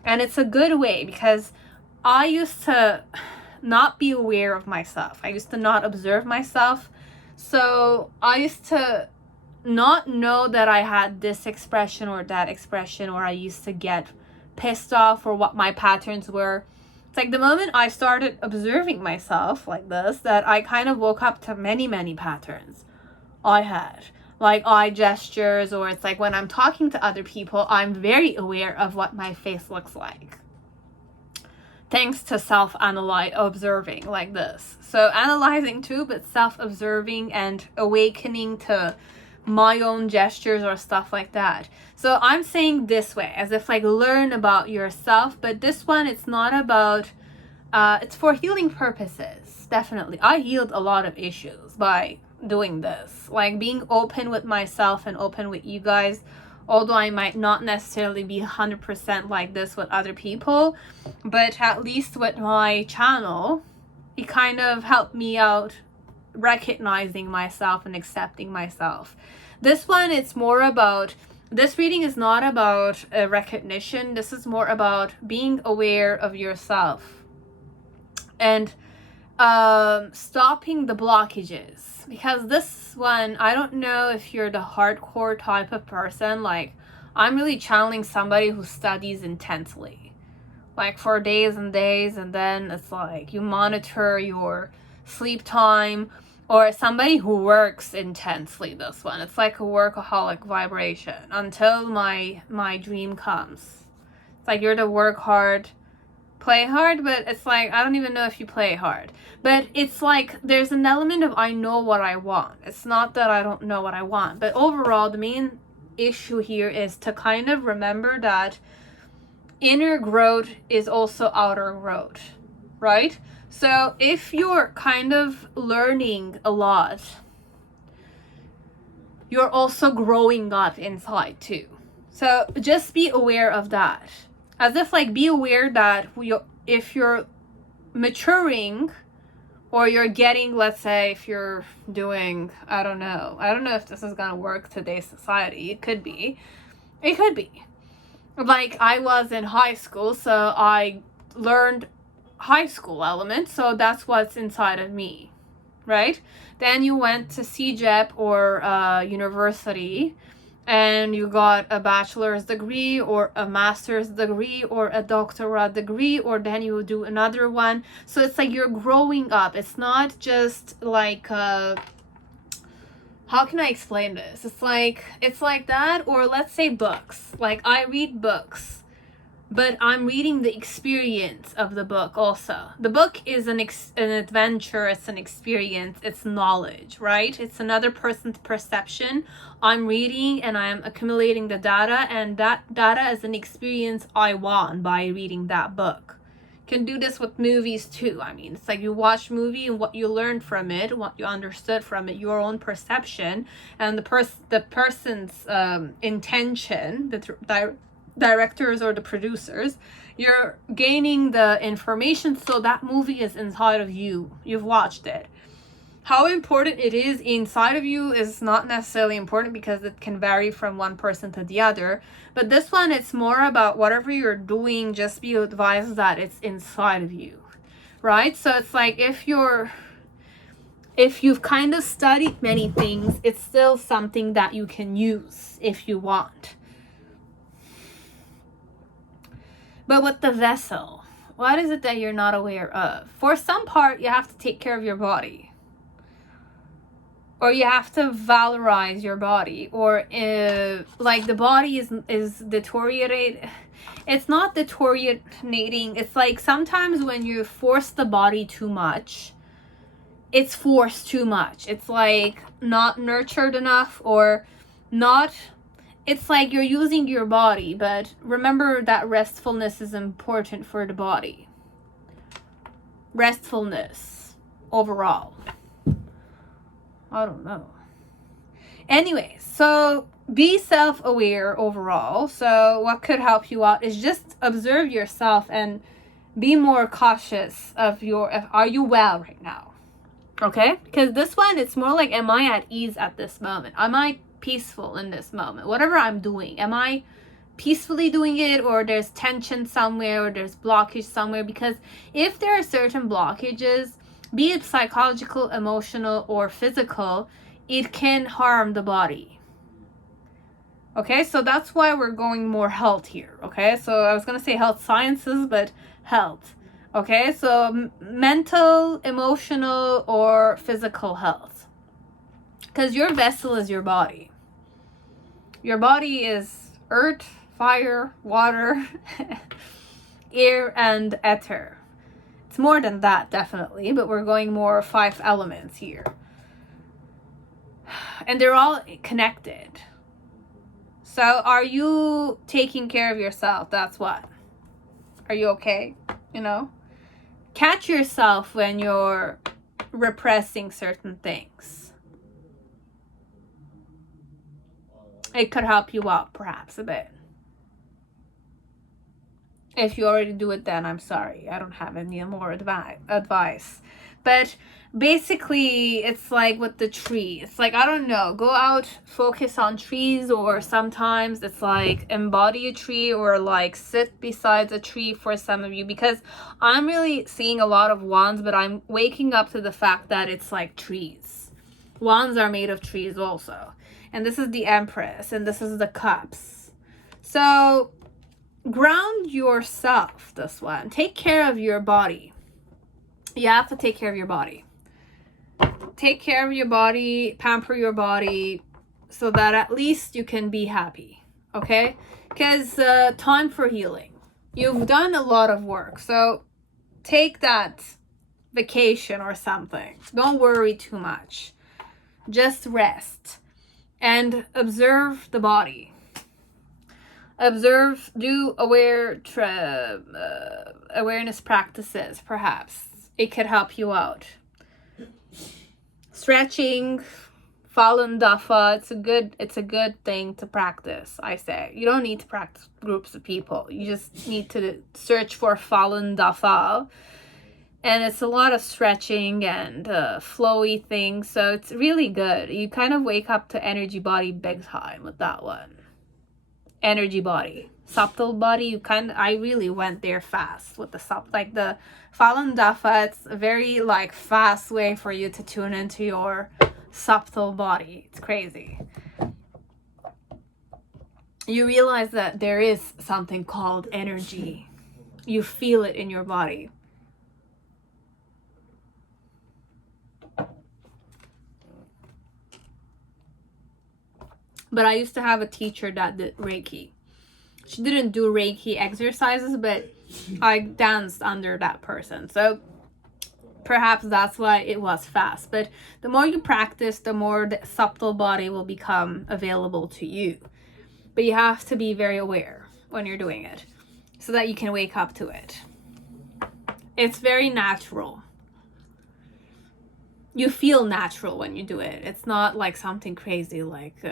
and it's a good way, because I used to not be aware of myself. I used to not observe myself, so I used to not know that I had this expression or that expression, or I used to get pissed off, or what my patterns were. It's like the moment I started observing myself like this, that I kind of woke up to many patterns I had. like eye gestures, or it's like when I'm talking to other people, I'm very aware of what my face looks like. Thanks to observing like this. So analyzing too, but self-observing and awakening to my own gestures or stuff like that. So I'm saying this way, as if like learn about yourself, but this one, it's not about, it's for healing purposes. Definitely. I healed a lot of issues by doing this, like being open with myself and open with you guys, although I might not necessarily be 100% like this with other people, but at least with my channel, it kind of helped me out recognizing myself and accepting myself. This one, it's more about, this reading is not about recognition. This is more about being aware of yourself and stopping the blockages. Because this one, I don't know if you're the hardcore type of person. Like, I'm really channeling somebody who studies intensely, like for days and days, and then it's like you monitor your sleep time, or somebody who works intensely. This one, it's like a workaholic vibration until my dream comes. It's like you're the work hard, play hard, but it's like I don't even know if you play hard. But it's like there's an element of I know what I want. It's not that I don't know what I want, but overall the main issue here is to kind of remember that inner growth is also outer growth, right? So if you're kind of learning a lot, you're also growing up inside too. So just be aware of that. As if like be aware that if you're maturing, or you're getting, let's say if you're doing, I don't know if this is gonna work today's society. It could be like I was in high school, so I learned high school elements, so that's what's inside of me, right? Then you went to CJEP or university, and you got a bachelor's degree or a master's degree or a doctorate degree, or then you do another one. So it's like you're growing up. It's not just like how can I explain this? It's like that. Or let's say books. Like I read books, but I'm reading the experience of the book also. The book is an adventure, it's an experience, it's knowledge, right? It's another person's perception. I'm reading and I'm accumulating the data, and that data is an experience I want by reading that book. You can do this with movies too. I mean, it's like you watch movie and what you learned from it, what you understood from it, your own perception, and the person's intention, the directors or the producers, you're gaining the information, so that movie is inside of you. You've watched it. How important it is inside of you is not necessarily important, because it can vary from one person to the other. But this one, it's more about whatever you're doing, just be advised that it's inside of you, right? So it's like if you've kind of studied many things, it's still something that you can use if you want. But with the vessel, what is it that you're not aware of? For some part, you have to take care of your body. Or you have to valorize your body. Or like the body is deteriorating. It's not deteriorating. It's like sometimes when you force the body too much, it's forced too much. It's like not nurtured enough, or not... It's like you're using your body, but remember that restfulness is important for the body. Restfulness overall. I don't know. Anyways, so be self-aware overall. So what could help you out is just observe yourself and be more cautious of are you well right now? Okay? Because this one, it's more like, am I at ease at this moment? Am I peaceful in this moment? Whatever I'm doing, am I peacefully doing it, or there's tension somewhere, or there's blockage somewhere? Because if there are certain blockages, be it psychological, emotional, or physical, it can harm the body. Okay, so that's why we're going more health here. Okay, so I was gonna say health sciences, but health. Okay, so mental, emotional, or physical health. Because your vessel is your body. Your body is earth, fire, water, air, and ether. It's more than that, definitely, but we're going more 5 elements here. And they're all connected. So are you taking care of yourself? That's what. Are you okay? You know? Catch yourself when you're repressing certain things. It could help you out perhaps a bit. If you already do it, then I'm sorry. I don't have any more advice. But basically, it's like with the tree. It's like, I don't know, go out, focus on trees, or sometimes it's like embody a tree, or like sit beside a tree for some of you, because I'm really seeing a lot of wands, but I'm waking up to the fact that it's like trees. Wands are made of trees also. And this is the Empress, and this is the Cups. So ground yourself, this one. Take care of your body. You have to take care of your body. Take care of your body, pamper your body, so that at least you can be happy, okay? Because time for healing. You've done a lot of work, so take that vacation or something. Don't worry too much. Just rest and observe the body. Observe, do awareness practices, perhaps. It could help you out. Stretching, Falun Dafa, it's a good thing to practice, I say. You don't need to practice groups of people. You just need to search for Falun Dafa. And it's a lot of stretching and flowy things, so it's really good. You kind of wake up to energy body big time with that one. Energy body, subtle body. I really went there fast with the like the Falun Dafa. It's a very like fast way for you to tune into your subtle body. It's crazy. You realize that there is something called energy. You feel it in your body. But I used to have a teacher that did Reiki. She didn't do Reiki exercises, but I danced under that person. So perhaps that's why it was fast. But the more you practice, the more the subtle body will become available to you. But you have to be very aware when you're doing it so that you can wake up to it. It's very natural. You feel natural when you do it. It's not like something crazy like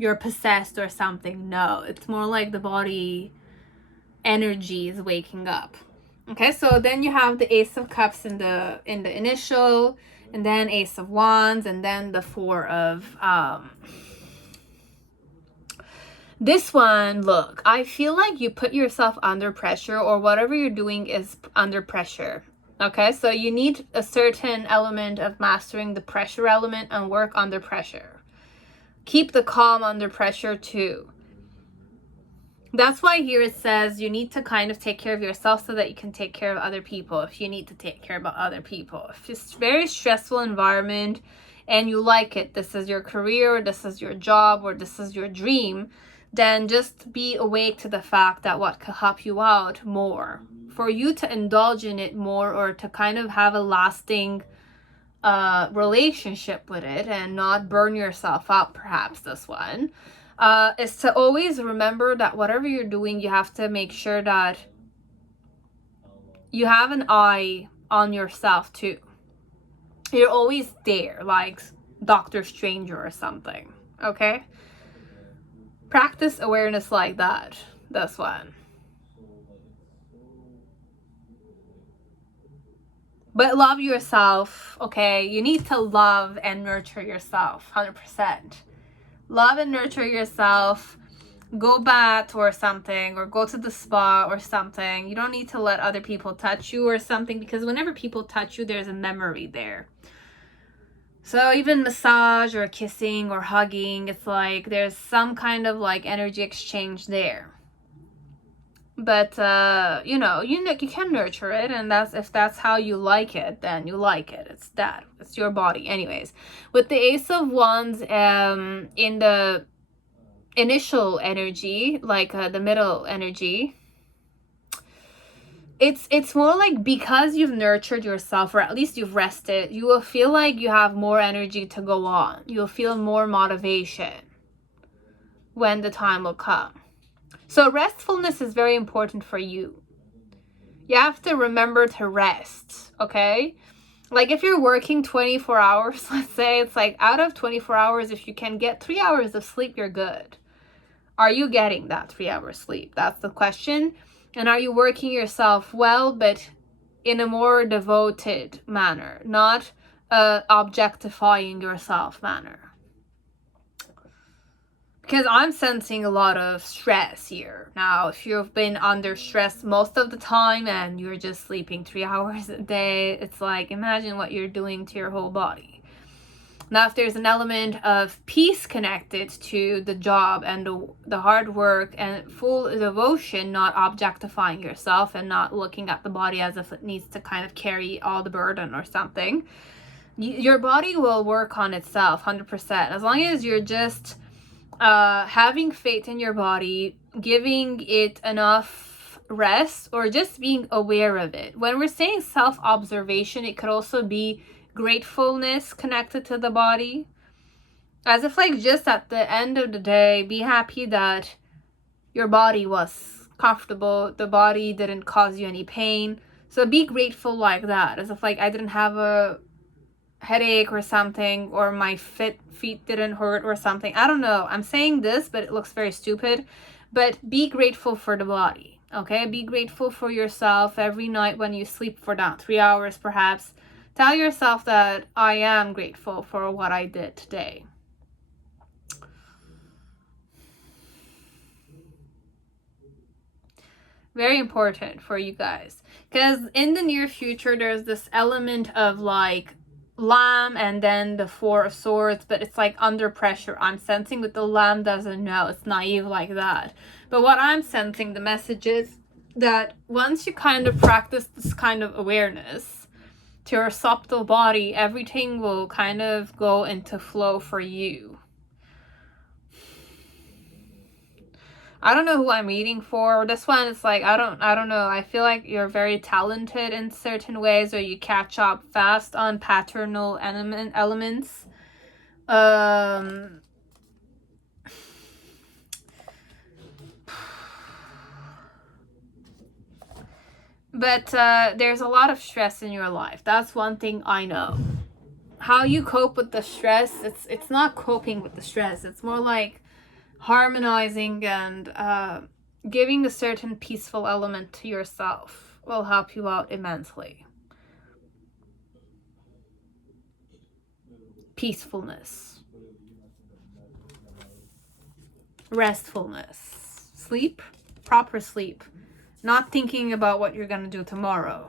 you're possessed or something. No, it's more like the body energy is waking up. Okay, so then you have the Ace of Cups in the initial, and then Ace of Wands, and then the Four of this one. Look, I feel like you put yourself under pressure, or whatever you're doing is under pressure. Okay, so you need a certain element of mastering the pressure element and work under pressure. Keep the calm under pressure too. That's why here it says you need to kind of take care of yourself so that you can take care of other people if you need to take care of other people. If it's a very stressful environment and you like it, this is your career, or this is your job, or this is your dream, then just be awake to the fact that what could help you out more, for you to indulge in it more, or to kind of have a lasting relationship with it and not burn yourself out, perhaps this one, is to always remember that whatever you're doing, you have to make sure that you have an eye on yourself too. You're always there, like Doctor Stranger or something, okay? Practice awareness like that, this one. But love yourself, okay? You need to love and nurture yourself, 100%. Love and nurture yourself. Go bath or something, or go to the spa or something. You don't need to let other people touch you or something, because whenever people touch you, there's a memory there. So even massage or kissing or hugging, it's like there's some kind of like energy exchange there. But you can nurture it, and if that's how you like it, then you like it. It's your body. Anyways, with the Ace of Wands, in the initial energy, like the middle energy, it's more like, because you've nurtured yourself, or at least you've rested, you will feel like you have more energy to go on. You'll feel more motivation when the time will come. So restfulness is very important for you. You have to remember to rest, okay? Like if you're working 24 hours, let's say, it's like out of 24 hours, if you can get 3 hours of sleep, you're good. Are you getting that 3 hours sleep? That's the question. And are you working yourself well, but in a more devoted manner, not objectifying yourself manner? Because I'm sensing a lot of stress here. Now, if you've been under stress most of the time and you're just sleeping 3 hours a day, it's like, imagine what you're doing to your whole body. Now, if there's an element of peace connected to the job and the hard work and full devotion, not objectifying yourself and not looking at the body as if it needs to kind of carry all the burden or something, your body will work on itself 100%. As long as you're just having faith in your body, giving it enough rest, or just being aware of it. When we're saying self-observation, it could also be gratefulness connected to the body. As if like just at the end of the day, be happy that your body was comfortable, the body didn't cause you any pain. So be grateful like that. As if like I didn't have a headache or something, or my feet didn't hurt or something. I don't know. I'm saying this, but it looks very stupid. But be grateful for the body, okay? Be grateful for yourself every night when you sleep for that 3 hours perhaps. Tell yourself that I am grateful for what I did today. Very important for you guys. Because in the near future, there's this element of like Lamb and then the Four of Swords, but it's like under pressure. I'm sensing with the Lamb doesn't know. It's naive like that. But what I'm sensing, the message is that once you kind of practice this kind of awareness to your subtle body, everything will kind of go into flow for you. I don't know who I'm reading for. This one is like, I don't know. I feel like you're very talented in certain ways, or you catch up fast on paternal elements. But there's a lot of stress in your life. That's one thing I know. How you cope with the stress, it's not coping with the stress. It's more like harmonizing and giving a certain peaceful element to yourself will help you out immensely. Peacefulness. Restfulness. Sleep. Proper sleep. Not thinking about what you're gonna do tomorrow.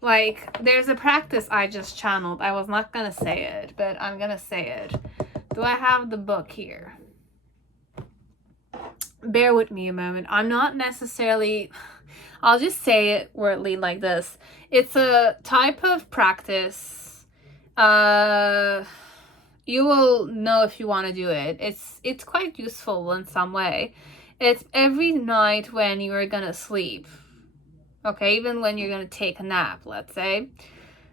Like, there's a practice I just channeled. I was not gonna say it, but I'm gonna say it. Do I have the book here? Bear with me a moment. I'm not necessarily... I'll just say it wordly like this. It's a type of practice. You will know if you want to do it. It's quite useful in some way. It's every night when you are gonna sleep. Okay, even when you're gonna take a nap, let's say.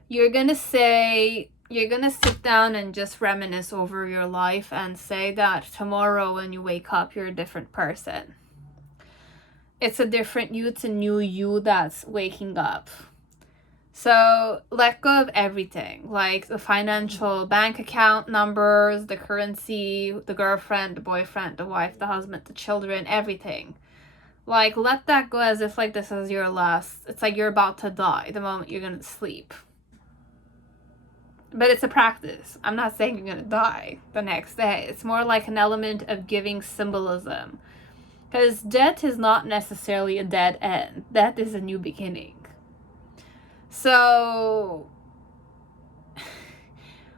You're gonna sit down and just reminisce over your life and say that tomorrow when you wake up, you're a different person. It's a different you. It's a new you that's waking up. So let go of everything, like the financial bank account numbers, the currency, the girlfriend, the boyfriend, the wife, the husband, the children, everything. Like, let that go as if like this is your last. It's like you're about to die the moment you're gonna sleep. But it's a practice. I'm not saying you're gonna die the next day. It's more like an element of giving symbolism. Because death is not necessarily a dead end. Death is a new beginning. So,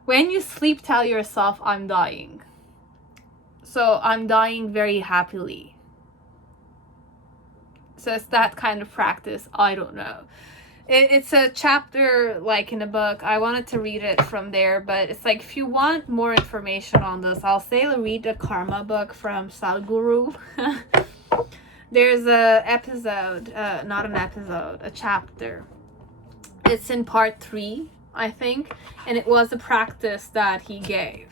when you sleep, tell yourself, I'm dying. So, I'm dying very happily. So it's that kind of practice. I don't know. It's a chapter like in a book. I wanted to read it from there, but it's like if you want more information on this, I'll say read the Karma book from Sadhguru. There's a episode, not an episode, a chapter. It's in part 3, I think, and it was a practice that he gave.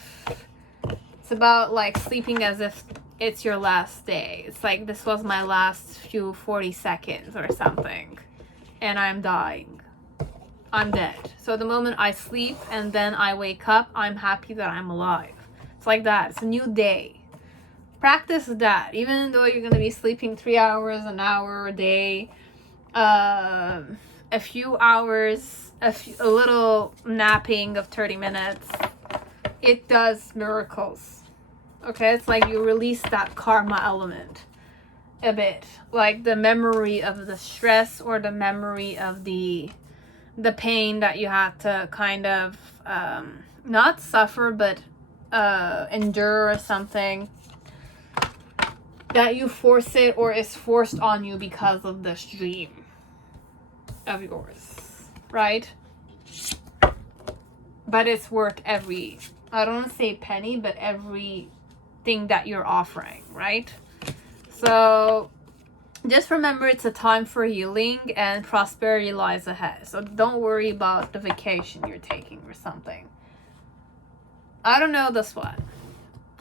It's about like sleeping as if it's your last day. It's like, this was my last few 40 seconds or something, and I'm dying. I'm dead. So the moment I sleep and then I wake up, I'm happy that I'm alive. It's like that. It's a new day. Practice that. Even though you're going to be sleeping 3 hours, an hour a day, a few hours, a little napping of 30 minutes, it does miracles. Okay, it's like you release that karma element a bit, like the memory of the stress or the memory of the pain that you had to kind of not suffer but endure or something, that you force it or is forced on you because of this dream of yours, right? But it's worth every, I don't want to say penny, but every thing that you're offering, right? So just remember, it's a time for healing and prosperity lies ahead. So don't worry about the vacation you're taking or something. I don't know this one.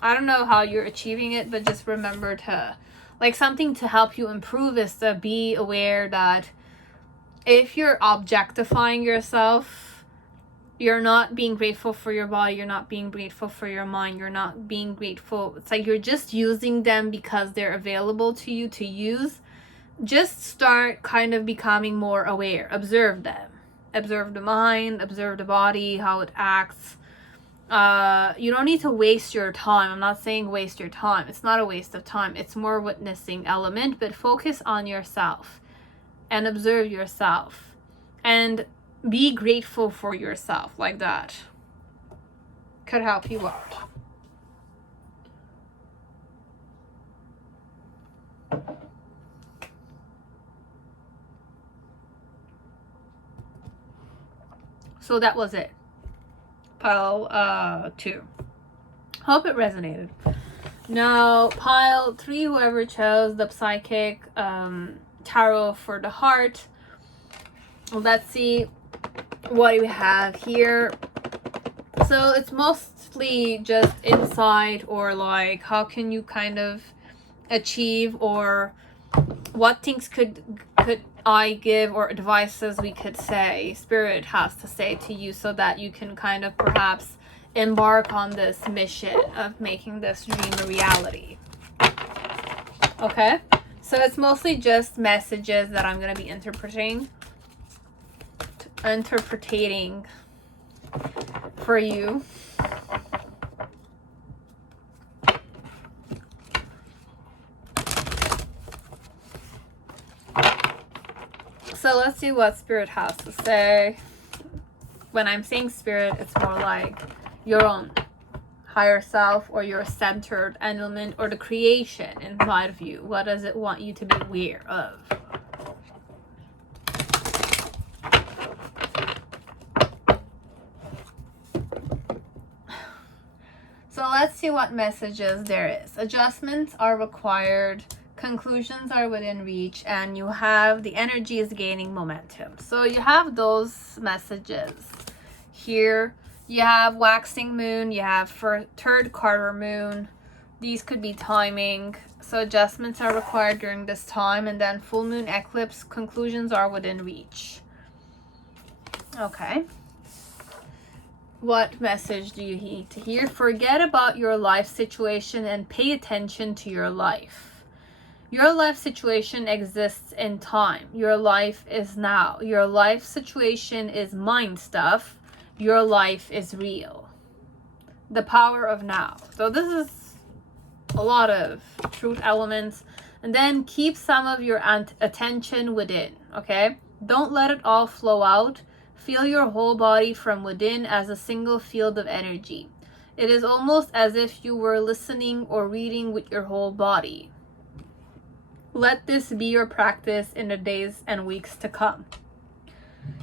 I don't know how you're achieving it, but just remember to, like, something to help you improve is to be aware that if you're objectifying yourself, you're not being grateful for your body, you're not being grateful for your mind, you're not being grateful. It's like you're just using them because they're available to you to use. Just start kind of becoming more aware. Observe them. Observe the mind, observe the body, how it acts. You don't need to waste your time. I'm not saying waste your time. It's not a waste of time. It's more witnessing element, but focus on yourself and observe yourself. And be grateful for yourself, like that. Could help you out. So that was it. Pile 2. Hope it resonated. Now, pile 3, whoever chose the psychic tarot for the heart. Let's see what we have here. So it's mostly just insight, or like how can you kind of achieve, or what things could I give, or advices we could say Spirit has to say to you, so that you can kind of perhaps embark on this mission of making this dream a reality. Okay, so it's mostly just messages that I'm going to be interpreting for you. So let's see what Spirit has to say. When I'm saying Spirit, it's more like your own higher self, or your centered element, or the creation inside of you. What does it want you to be aware of? So let's see what messages there is. Adjustments are required, conclusions are within reach, and you have the energy is gaining momentum. So you have those messages here. You have waxing moon, you have third quarter moon. These could be timing. So adjustments are required during this time, and then full moon eclipse, conclusions are within reach. Okay. What message do you need to hear? Forget about your life situation and pay attention to your life. Your life situation exists in time. Your life is now. Your life situation is mind stuff. Your life is real. The power of now. So this is a lot of truth elements. And then keep some of your attention within, okay? Don't let it all flow out. Feel your whole body from within as a single field of energy. It is almost as if you were listening or reading with your whole body. Let this be your practice in the days and weeks to come.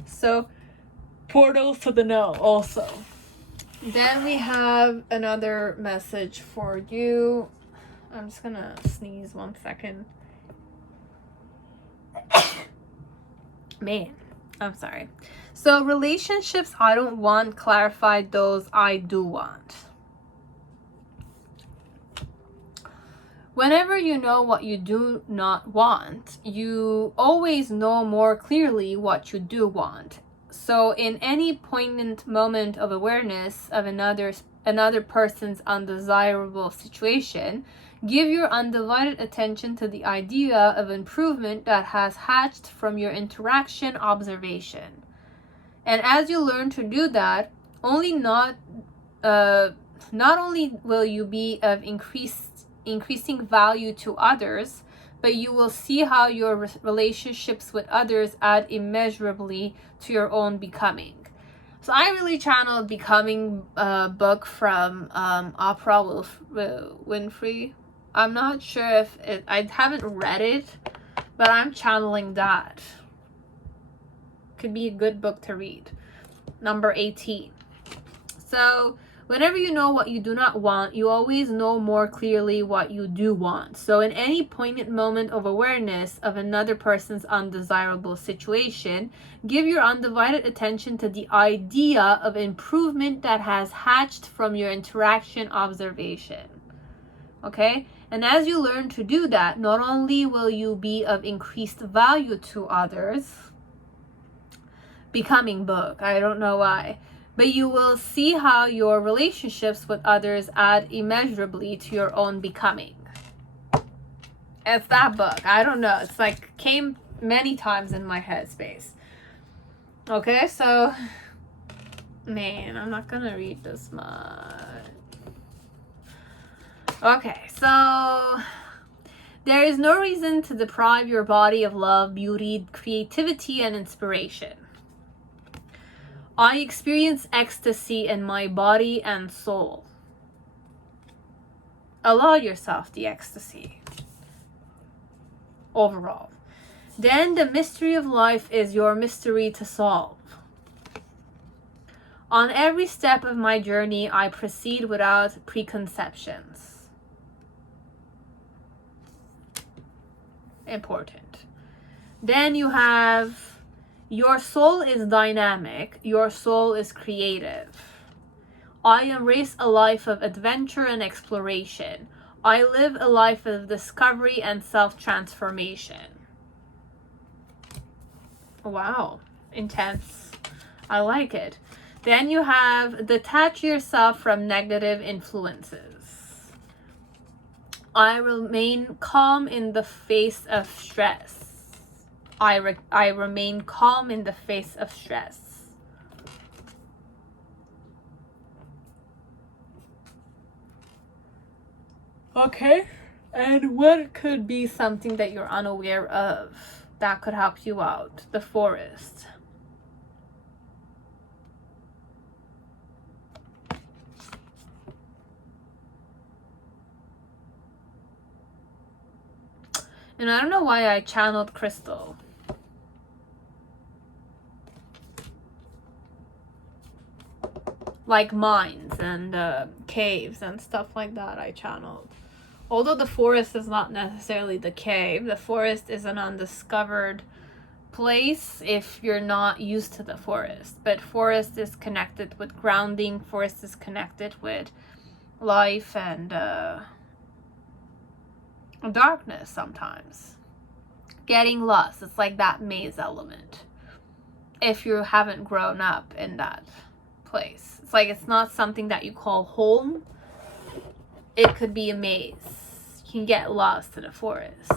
So, portals to the know also. Then we have another message for you. I'm just gonna sneeze 1 second. Man, I'm sorry. So, relationships I don't want clarified, those I do want. Whenever you know what you do not want, you always know more clearly what you do want. So in any poignant moment of awareness of another person's undesirable situation, give your undivided attention to the idea of improvement that has hatched from your interaction observation. And as you learn to do that, not only will you be of increasing value to others, but you will see how your relationships with others add immeasurably to your own becoming. So I really channeled Becoming book from Oprah Winfrey. I'm not sure I haven't read it, but I'm channeling that. Could be a good book to read. Number 18. So whenever you know what you do not want, you always know more clearly what you do want. So in any poignant moment of awareness of another person's undesirable situation, give your undivided attention to the idea of improvement that has hatched from your interaction observation. Okay? And as you learn to do that, not only will you be of increased value to others, Becoming book, I don't know why, but you will see how your relationships with others add immeasurably to your own becoming. It's that book. I don't know. It's like came many times in my headspace. Okay, so man, I'm not gonna read this much. Okay, so there is no reason to deprive your body of love, beauty, creativity, and inspiration. I experience ecstasy in my body and soul. Allow yourself the ecstasy overall. Then the mystery of life is your mystery to solve. On every step of my journey, I proceed without preconceptions. Important. Then you have your soul is dynamic. Your soul is creative. I embrace a life of adventure and exploration. I live a life of discovery and self-transformation. Wow, intense. I like it. Then you have detach yourself from negative influences. I remain calm in the face of stress. I remain calm in the face of stress. Okay. And what could be something that you're unaware of that could help you out? The forest. And I don't know why I channeled crystal. Like mines and caves and stuff like that I channeled. Although the forest is not necessarily the cave, the forest is an undiscovered place if you're not used to the forest. But forest is connected with grounding, forest is connected with life and darkness sometimes. Getting lost, it's like that maze element. If you haven't grown up in that place. It's like it's not something that you call home. It could be a maze. You can get lost in a forest.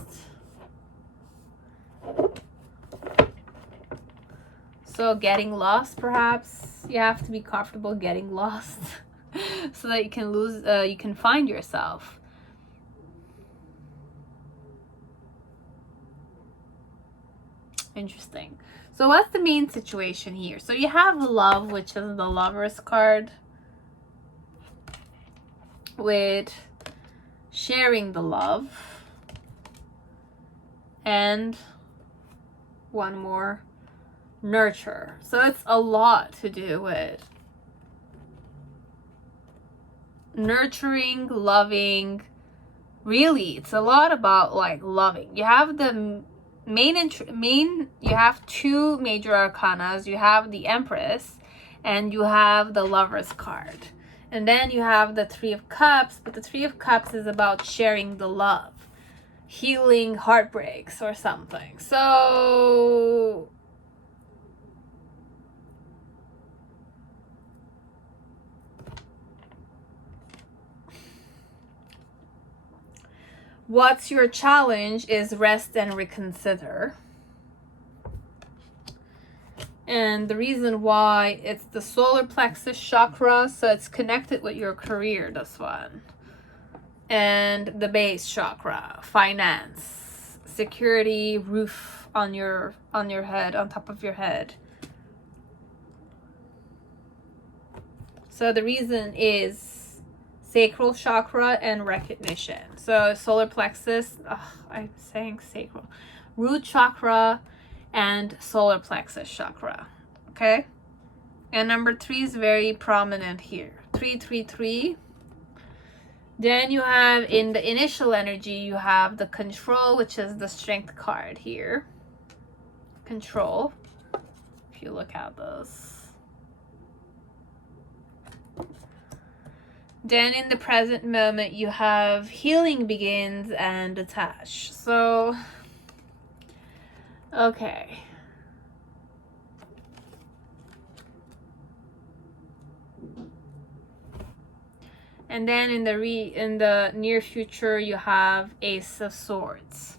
So getting lost, perhaps you have to be comfortable getting lost so that you can find yourself. Interesting. So what's the main situation here? So you have love, which is the Lover's card, with sharing the love. and one more, nurture. So it's a lot to do with nurturing, loving. Really, it's a lot about like loving. You have the you have two major arcanas. You have the Empress and you have the Lover's card. And then you have the Three of Cups, but the Three of Cups is about sharing the love, healing heartbreaks or something. So what's your challenge is rest and reconsider. And the reason why, it's the solar plexus chakra, so it's connected with your career, this one. And the base chakra, finance, security, roof on your head, on top of your head. So the reason is sacral chakra and recognition. So solar plexus, I'm saying sacral, root chakra and solar plexus chakra. Okay, and number 3 is very prominent here. 333. Then you have, in the initial energy, you have the control, which is the strength card here. Control, if you look at those. Then in the present moment, you have healing begins and detach. So, okay. And then in the near future, you have Ace of Swords.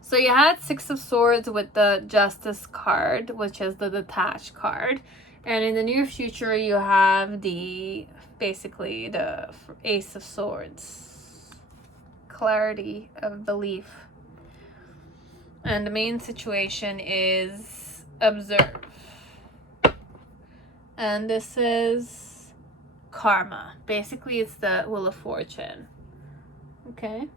So you had Six of Swords with the Justice card, which is the detached card. And in the near future, you have basically the Ace of Swords. Clarity of belief. And the main situation is observe. And this is karma. Basically, it's the Wheel of Fortune. Okay.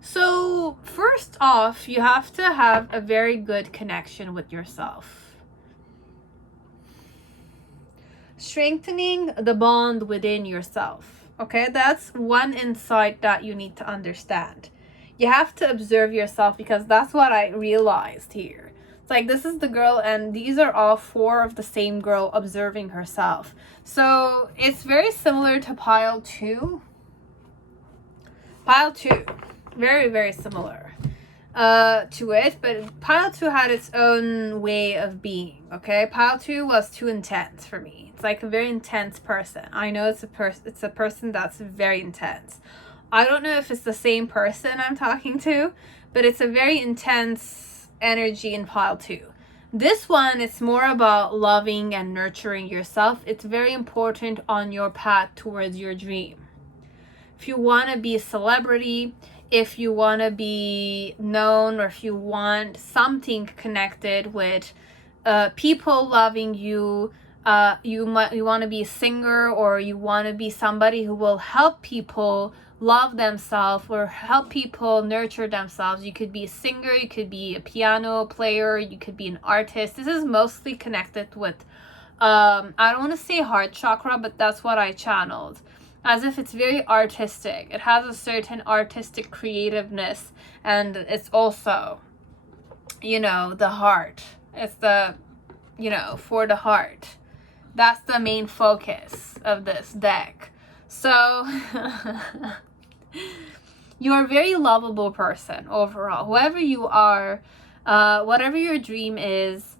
So, first off, you have to have a very good connection with yourself. Strengthening the bond within yourself. Okay, that's one insight that you need to understand. You have to observe yourself, because that's what I realized here. It's like, this is the girl, and these are all 4 of the same girl observing herself. So it's very similar to pile 2. Pile 2, very, very similar to it, but pile 2 had its own way of being. Okay, pile 2 was too intense for me. It's like a very intense person. I know it's a person that's very intense. I don't know if it's the same person I'm talking to, but it's a very intense energy in pile 2. This one, it's more about loving and nurturing yourself. It's very important on your path towards your dream. If you want to be a celebrity, if you want to be known, or if you want something connected with people loving you, you want to be a singer, or you want to be somebody who will help people love themselves or help people nurture themselves. You could be a singer, you could be a piano player, you could be an artist. This is mostly connected with I don't want to say heart chakra, but that's what I channeled, as if it's very artistic. It has a certain artistic creativeness, and it's also, the heart. It's the, for the heart. That's the main focus of this deck. So you're a very lovable person overall. Whoever you are, whatever your dream is,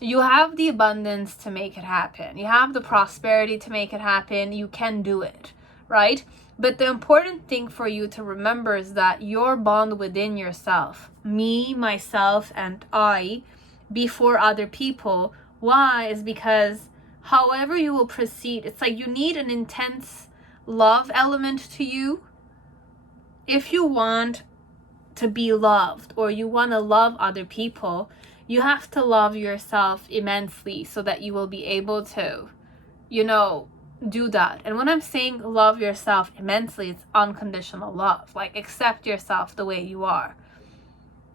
you have the abundance to make it happen. You have the prosperity to make it happen. You can do it, right? But the important thing for you to remember is that your bond within yourself, me, myself, and I, before other people. Why? Is because however you will proceed, it's like you need an intense love element to you if you want to be loved, or you want to love other people, you have to love yourself immensely so that you will be able to, do that. And when I'm saying love yourself immensely, it's unconditional love. Like, accept yourself the way you are.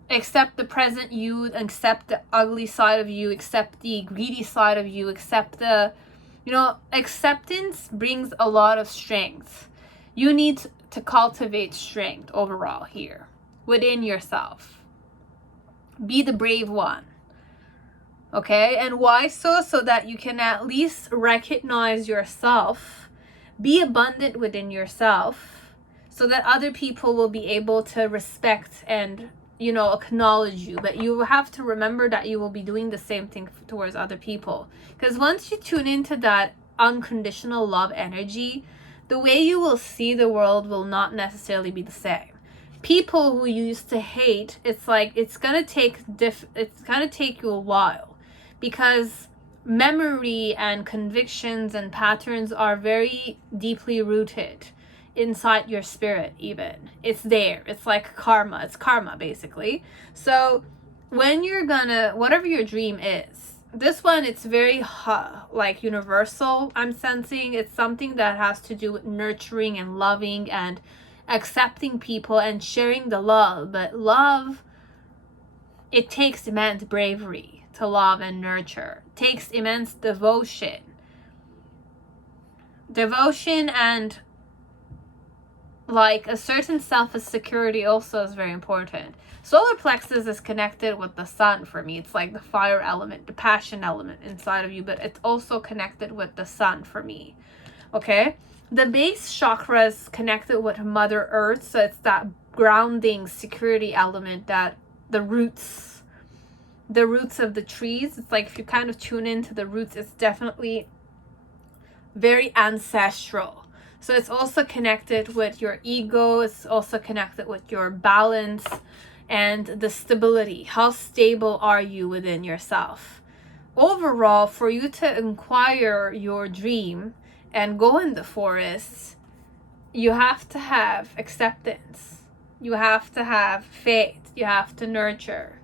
Accept the present you, accept the ugly side of you, accept the greedy side of you, accept the, acceptance brings a lot of strength. You need to cultivate strength overall here within yourself. Be the brave one. Okay, and why so? So that you can at least recognize yourself, be abundant within yourself, so that other people will be able to respect and, acknowledge you. But you have to remember that you will be doing the same thing towards other people. Because once you tune into that unconditional love energy, the way you will see the world will not necessarily be the same. People who you used to hate, it's like it's gonna take you a while, because memory and convictions and patterns are very deeply rooted inside your spirit. Even it's there, it's like karma. It's karma, basically. So when you're gonna, whatever your dream is, this one, it's very like universal. I'm sensing it's something that has to do with nurturing and loving and accepting people and sharing the love. But love, it takes immense bravery to love and nurture. It takes immense devotion and like a certain self-security also is very important. Solar plexus is connected with the sun for me. It's like the fire element, the passion element inside of you, but it's also connected with the sun for me. Okay, the base chakra is connected with Mother Earth, so it's that grounding security element, that the roots of the trees. It's like if you kind of tune into the roots, it's definitely very ancestral. So it's also connected with your ego. It's also connected with your balance and the stability. How stable are you within yourself? Overall, for you to inquire your dream and go in the forest, you have to have acceptance. You have to have faith. You have to nurture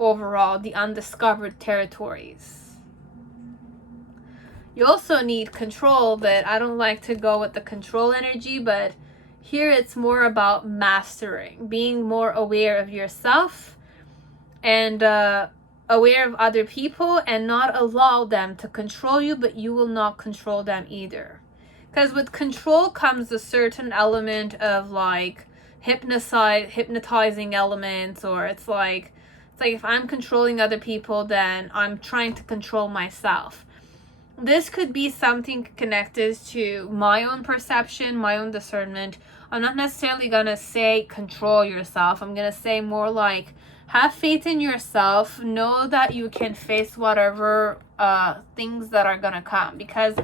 overall the undiscovered territories. You also need control, but I don't like to go with the control energy. But here it's more about mastering, being more aware of yourself and aware of other people, and not allow them to control you, but you will not control them either. Because with control comes a certain element of like hypnotizing elements, or it's like if I'm controlling other people, then I'm trying to control myself. This could be something connected to my own perception, my own discernment. I'm not necessarily gonna say control yourself. I'm gonna say more like have faith in yourself. Know that you can face whatever things that are gonna come. Because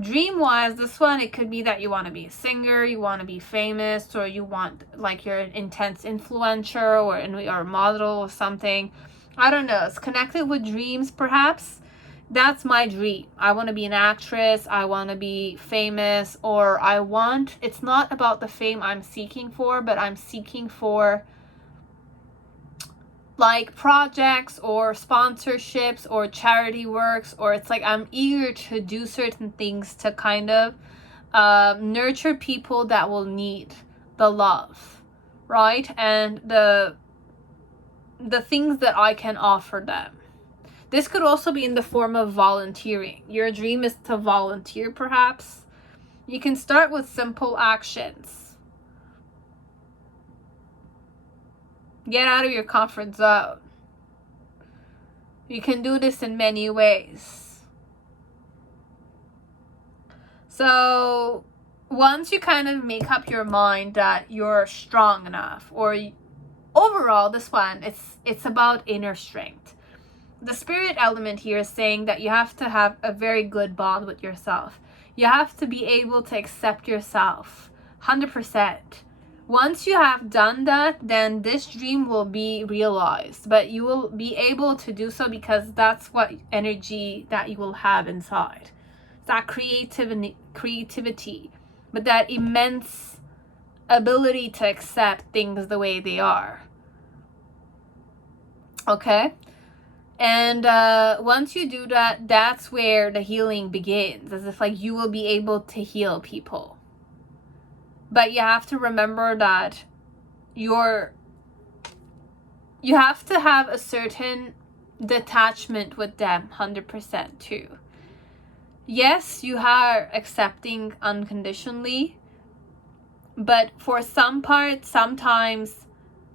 dream-wise, this one, it could be that you want to be a singer, you want to be famous, or you want, like, you're an intense influencer or a model or something. I don't know. It's connected with dreams, perhaps. That's my dream. I want to be an actress. I want to be famous, or it's not about the fame I'm seeking for, but I'm seeking for like projects or sponsorships or charity works, or it's like I'm eager to do certain things to kind of nurture people that will need the love, right? And the things that I can offer them. This could also be in the form of volunteering. Your dream is to volunteer, perhaps. You can start with simple actions. Get out of your comfort zone. You can do this in many ways. So once you kind of make up your mind that you're strong enough, or overall, this one, it's about inner strength. The spirit element here is saying that you have to have a very good bond with yourself. You have to be able to accept yourself 100%. Once you have done that, then this dream will be realized, but you will be able to do so because that's what energy that you will have inside. That creativity, but that immense ability to accept things the way they are. Okay? And once you do that, that's where the healing begins. As if like you will be able to heal people. But you have to remember that you have to have a certain detachment with them 100% too. Yes, you are accepting unconditionally, but for some parts, sometimes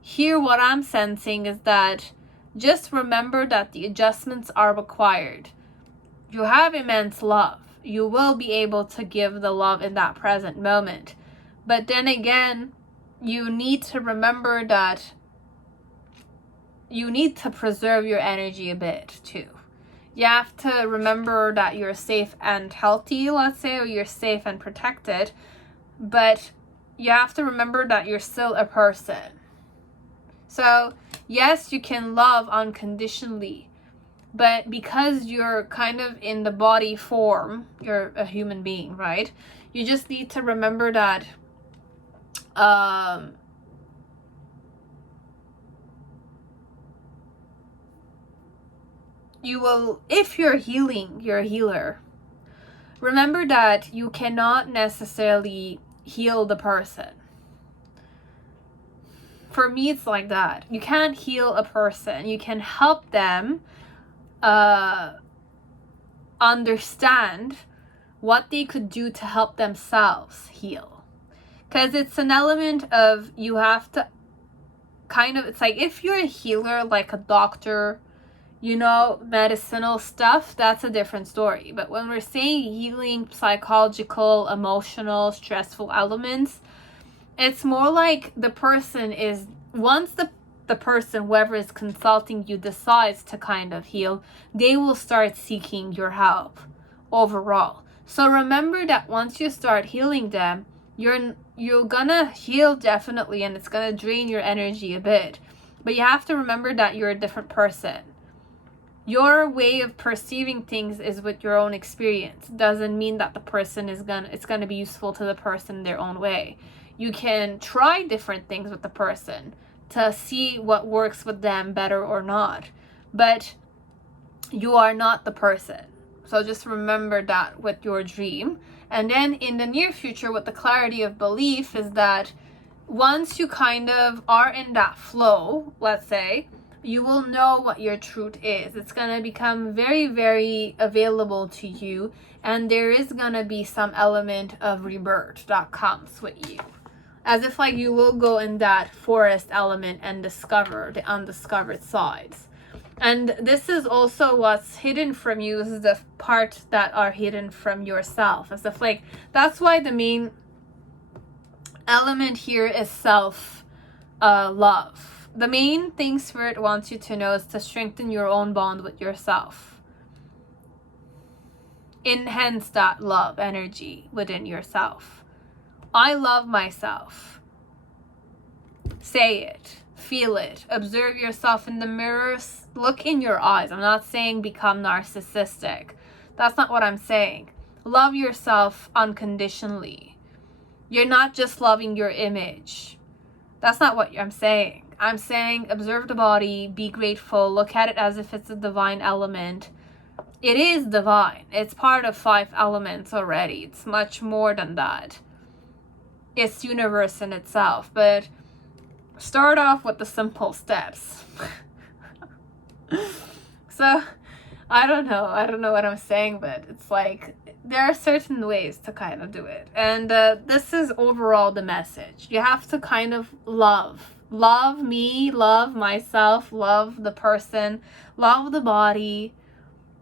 here what I'm sensing is that just remember that the adjustments are required. You have immense love. You will be able to give the love in that present moment. But then again, you need to remember that you need to preserve your energy a bit too. You have to remember that you're safe and healthy, let's say, or you're safe and protected. But you have to remember that you're still a person. So, yes, you can love unconditionally. But because you're kind of in the body form, you're a human being, right? You just need to remember that you will, if you're healing, you're a healer. Remember that you cannot necessarily heal the person. For me, it's like that. You can't heal a person. You can help them understand what they could do to help themselves heal. Because it's an element of you have to kind of, it's like if you're a healer, like a doctor, you know, medicinal stuff, that's a different story. But when we're saying healing psychological, emotional, stressful elements, it's more like the person is, once the person, whoever is consulting you, decides to kind of heal, they will start seeking your help overall. So remember that once you start healing them, you're gonna heal definitely, and it's gonna drain your energy a bit. But you have to remember that you're a different person. Your way of perceiving things is with your own experience. Doesn't mean that the person it's gonna be useful to the person their own way. You can try different things with the person to see what works with them better or not. But you are not the person. So just remember that with your dream. And then in the near future, with the clarity of belief, is that once you kind of are in that flow, let's say, you will know what your truth is. It's going to become very, very available to you. And there is going to be some element of rebirth that comes with you. As if like you will go in that forest element and discover the undiscovered sides. And this is also what's hidden from you, is the part that are hidden from yourself. As if like, that's why the main element here is self love. The main thing Spirit wants you to know is to strengthen your own bond with yourself. Enhance that love energy within yourself. I love myself. Say it. Feel it. Observe yourself in the mirrors. Look in your eyes. I'm not saying become narcissistic. That's not what I'm saying. Love yourself unconditionally. You're not just loving your image. That's not what I'm saying. I'm saying observe the body, be grateful, look at it as if it's a divine element. It is divine. It's part of 5 elements already. It's much more than that. It's universe in itself. But start off with the simple steps. So, I don't know what I'm saying, but it's like, there are certain ways to kind of do it. And this is overall the message. You have to kind of love me, love myself, love the person, love the body,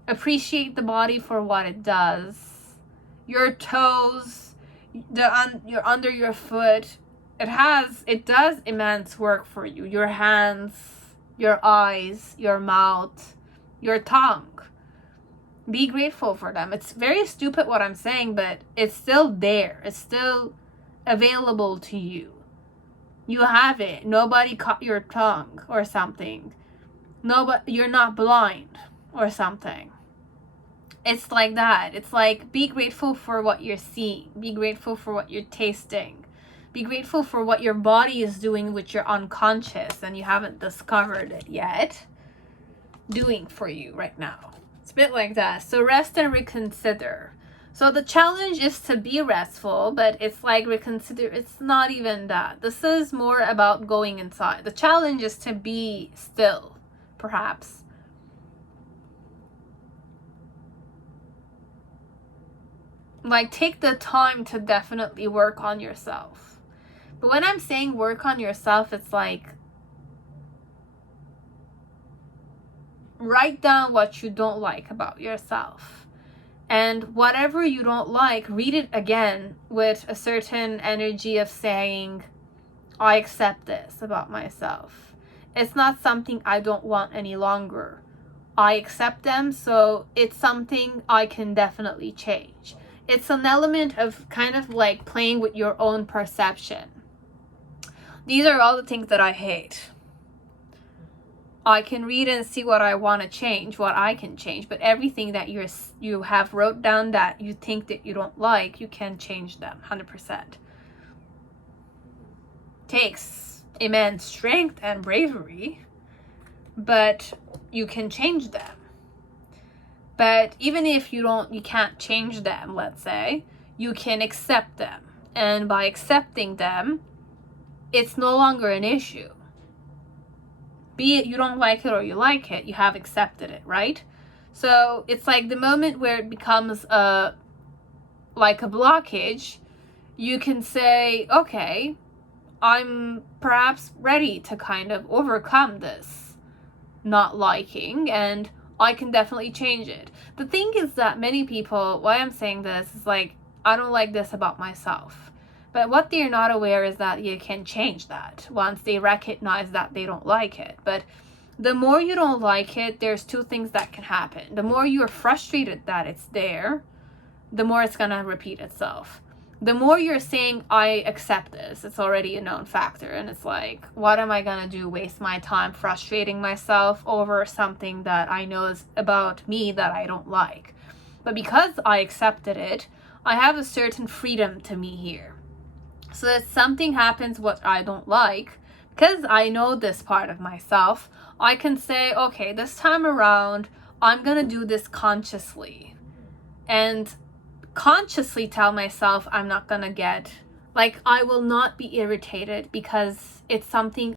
appreciate the body for what it does. Your toes, your under your foot, it does immense work for you. Your hands, your eyes, your mouth, your tongue. Be grateful for them. It's very stupid what I'm saying, but it's still there. It's still available to you. You have it. Nobody cut your tongue or something. You're not blind or something. It's like that. It's like, be grateful for what you're seeing. Be grateful for what you're tasting. Be grateful for what your body is doing with your unconscious and you haven't discovered it yet. doing for you right now. It's a bit like that. So rest and reconsider. So the challenge is to be restful, but it's like reconsider. It's not even that. This is more about going inside. The challenge is to be still, perhaps. Like, take the time to definitely work on yourself. But when I'm saying work on yourself, it's like write down what you don't like about yourself. And whatever you don't like, read it again with a certain energy of saying, I accept this about myself. It's not something I don't want any longer. I accept them, so it's something I can definitely change. It's an element of kind of like playing with your own perception. These are all the things that I hate. I can read and see what I want to change, what I can change, but everything that you have wrote down that you think that you don't like, you can change them 100%. Takes immense strength and bravery, but you can change them. But even if you can't change them, let's say, you can accept them. And by accepting them, it's no longer an issue. Be it you don't like it or you like it, you have accepted it, right? So it's like the moment where it becomes like a blockage, you can say, okay, I'm perhaps ready to kind of overcome this not liking, and I can definitely change it. The thing is that many people, why I'm saying this is like, I don't like this about myself. But what they're not aware is that you can change that once they recognize that they don't like it. But the more you don't like it, there's two things that can happen. The more you're frustrated that it's there, the more it's gonna repeat itself. The more you're saying, I accept this, it's already a known factor. And it's like, what am I gonna do? Waste my time frustrating myself over something that I know is about me that I don't like. But because I accepted it, I have a certain freedom to me here. So if something happens what I don't like, because I know this part of myself, I can say, okay, this time around, I'm gonna do this consciously. And consciously tell myself I'm not gonna get, like, I will not be irritated because it's something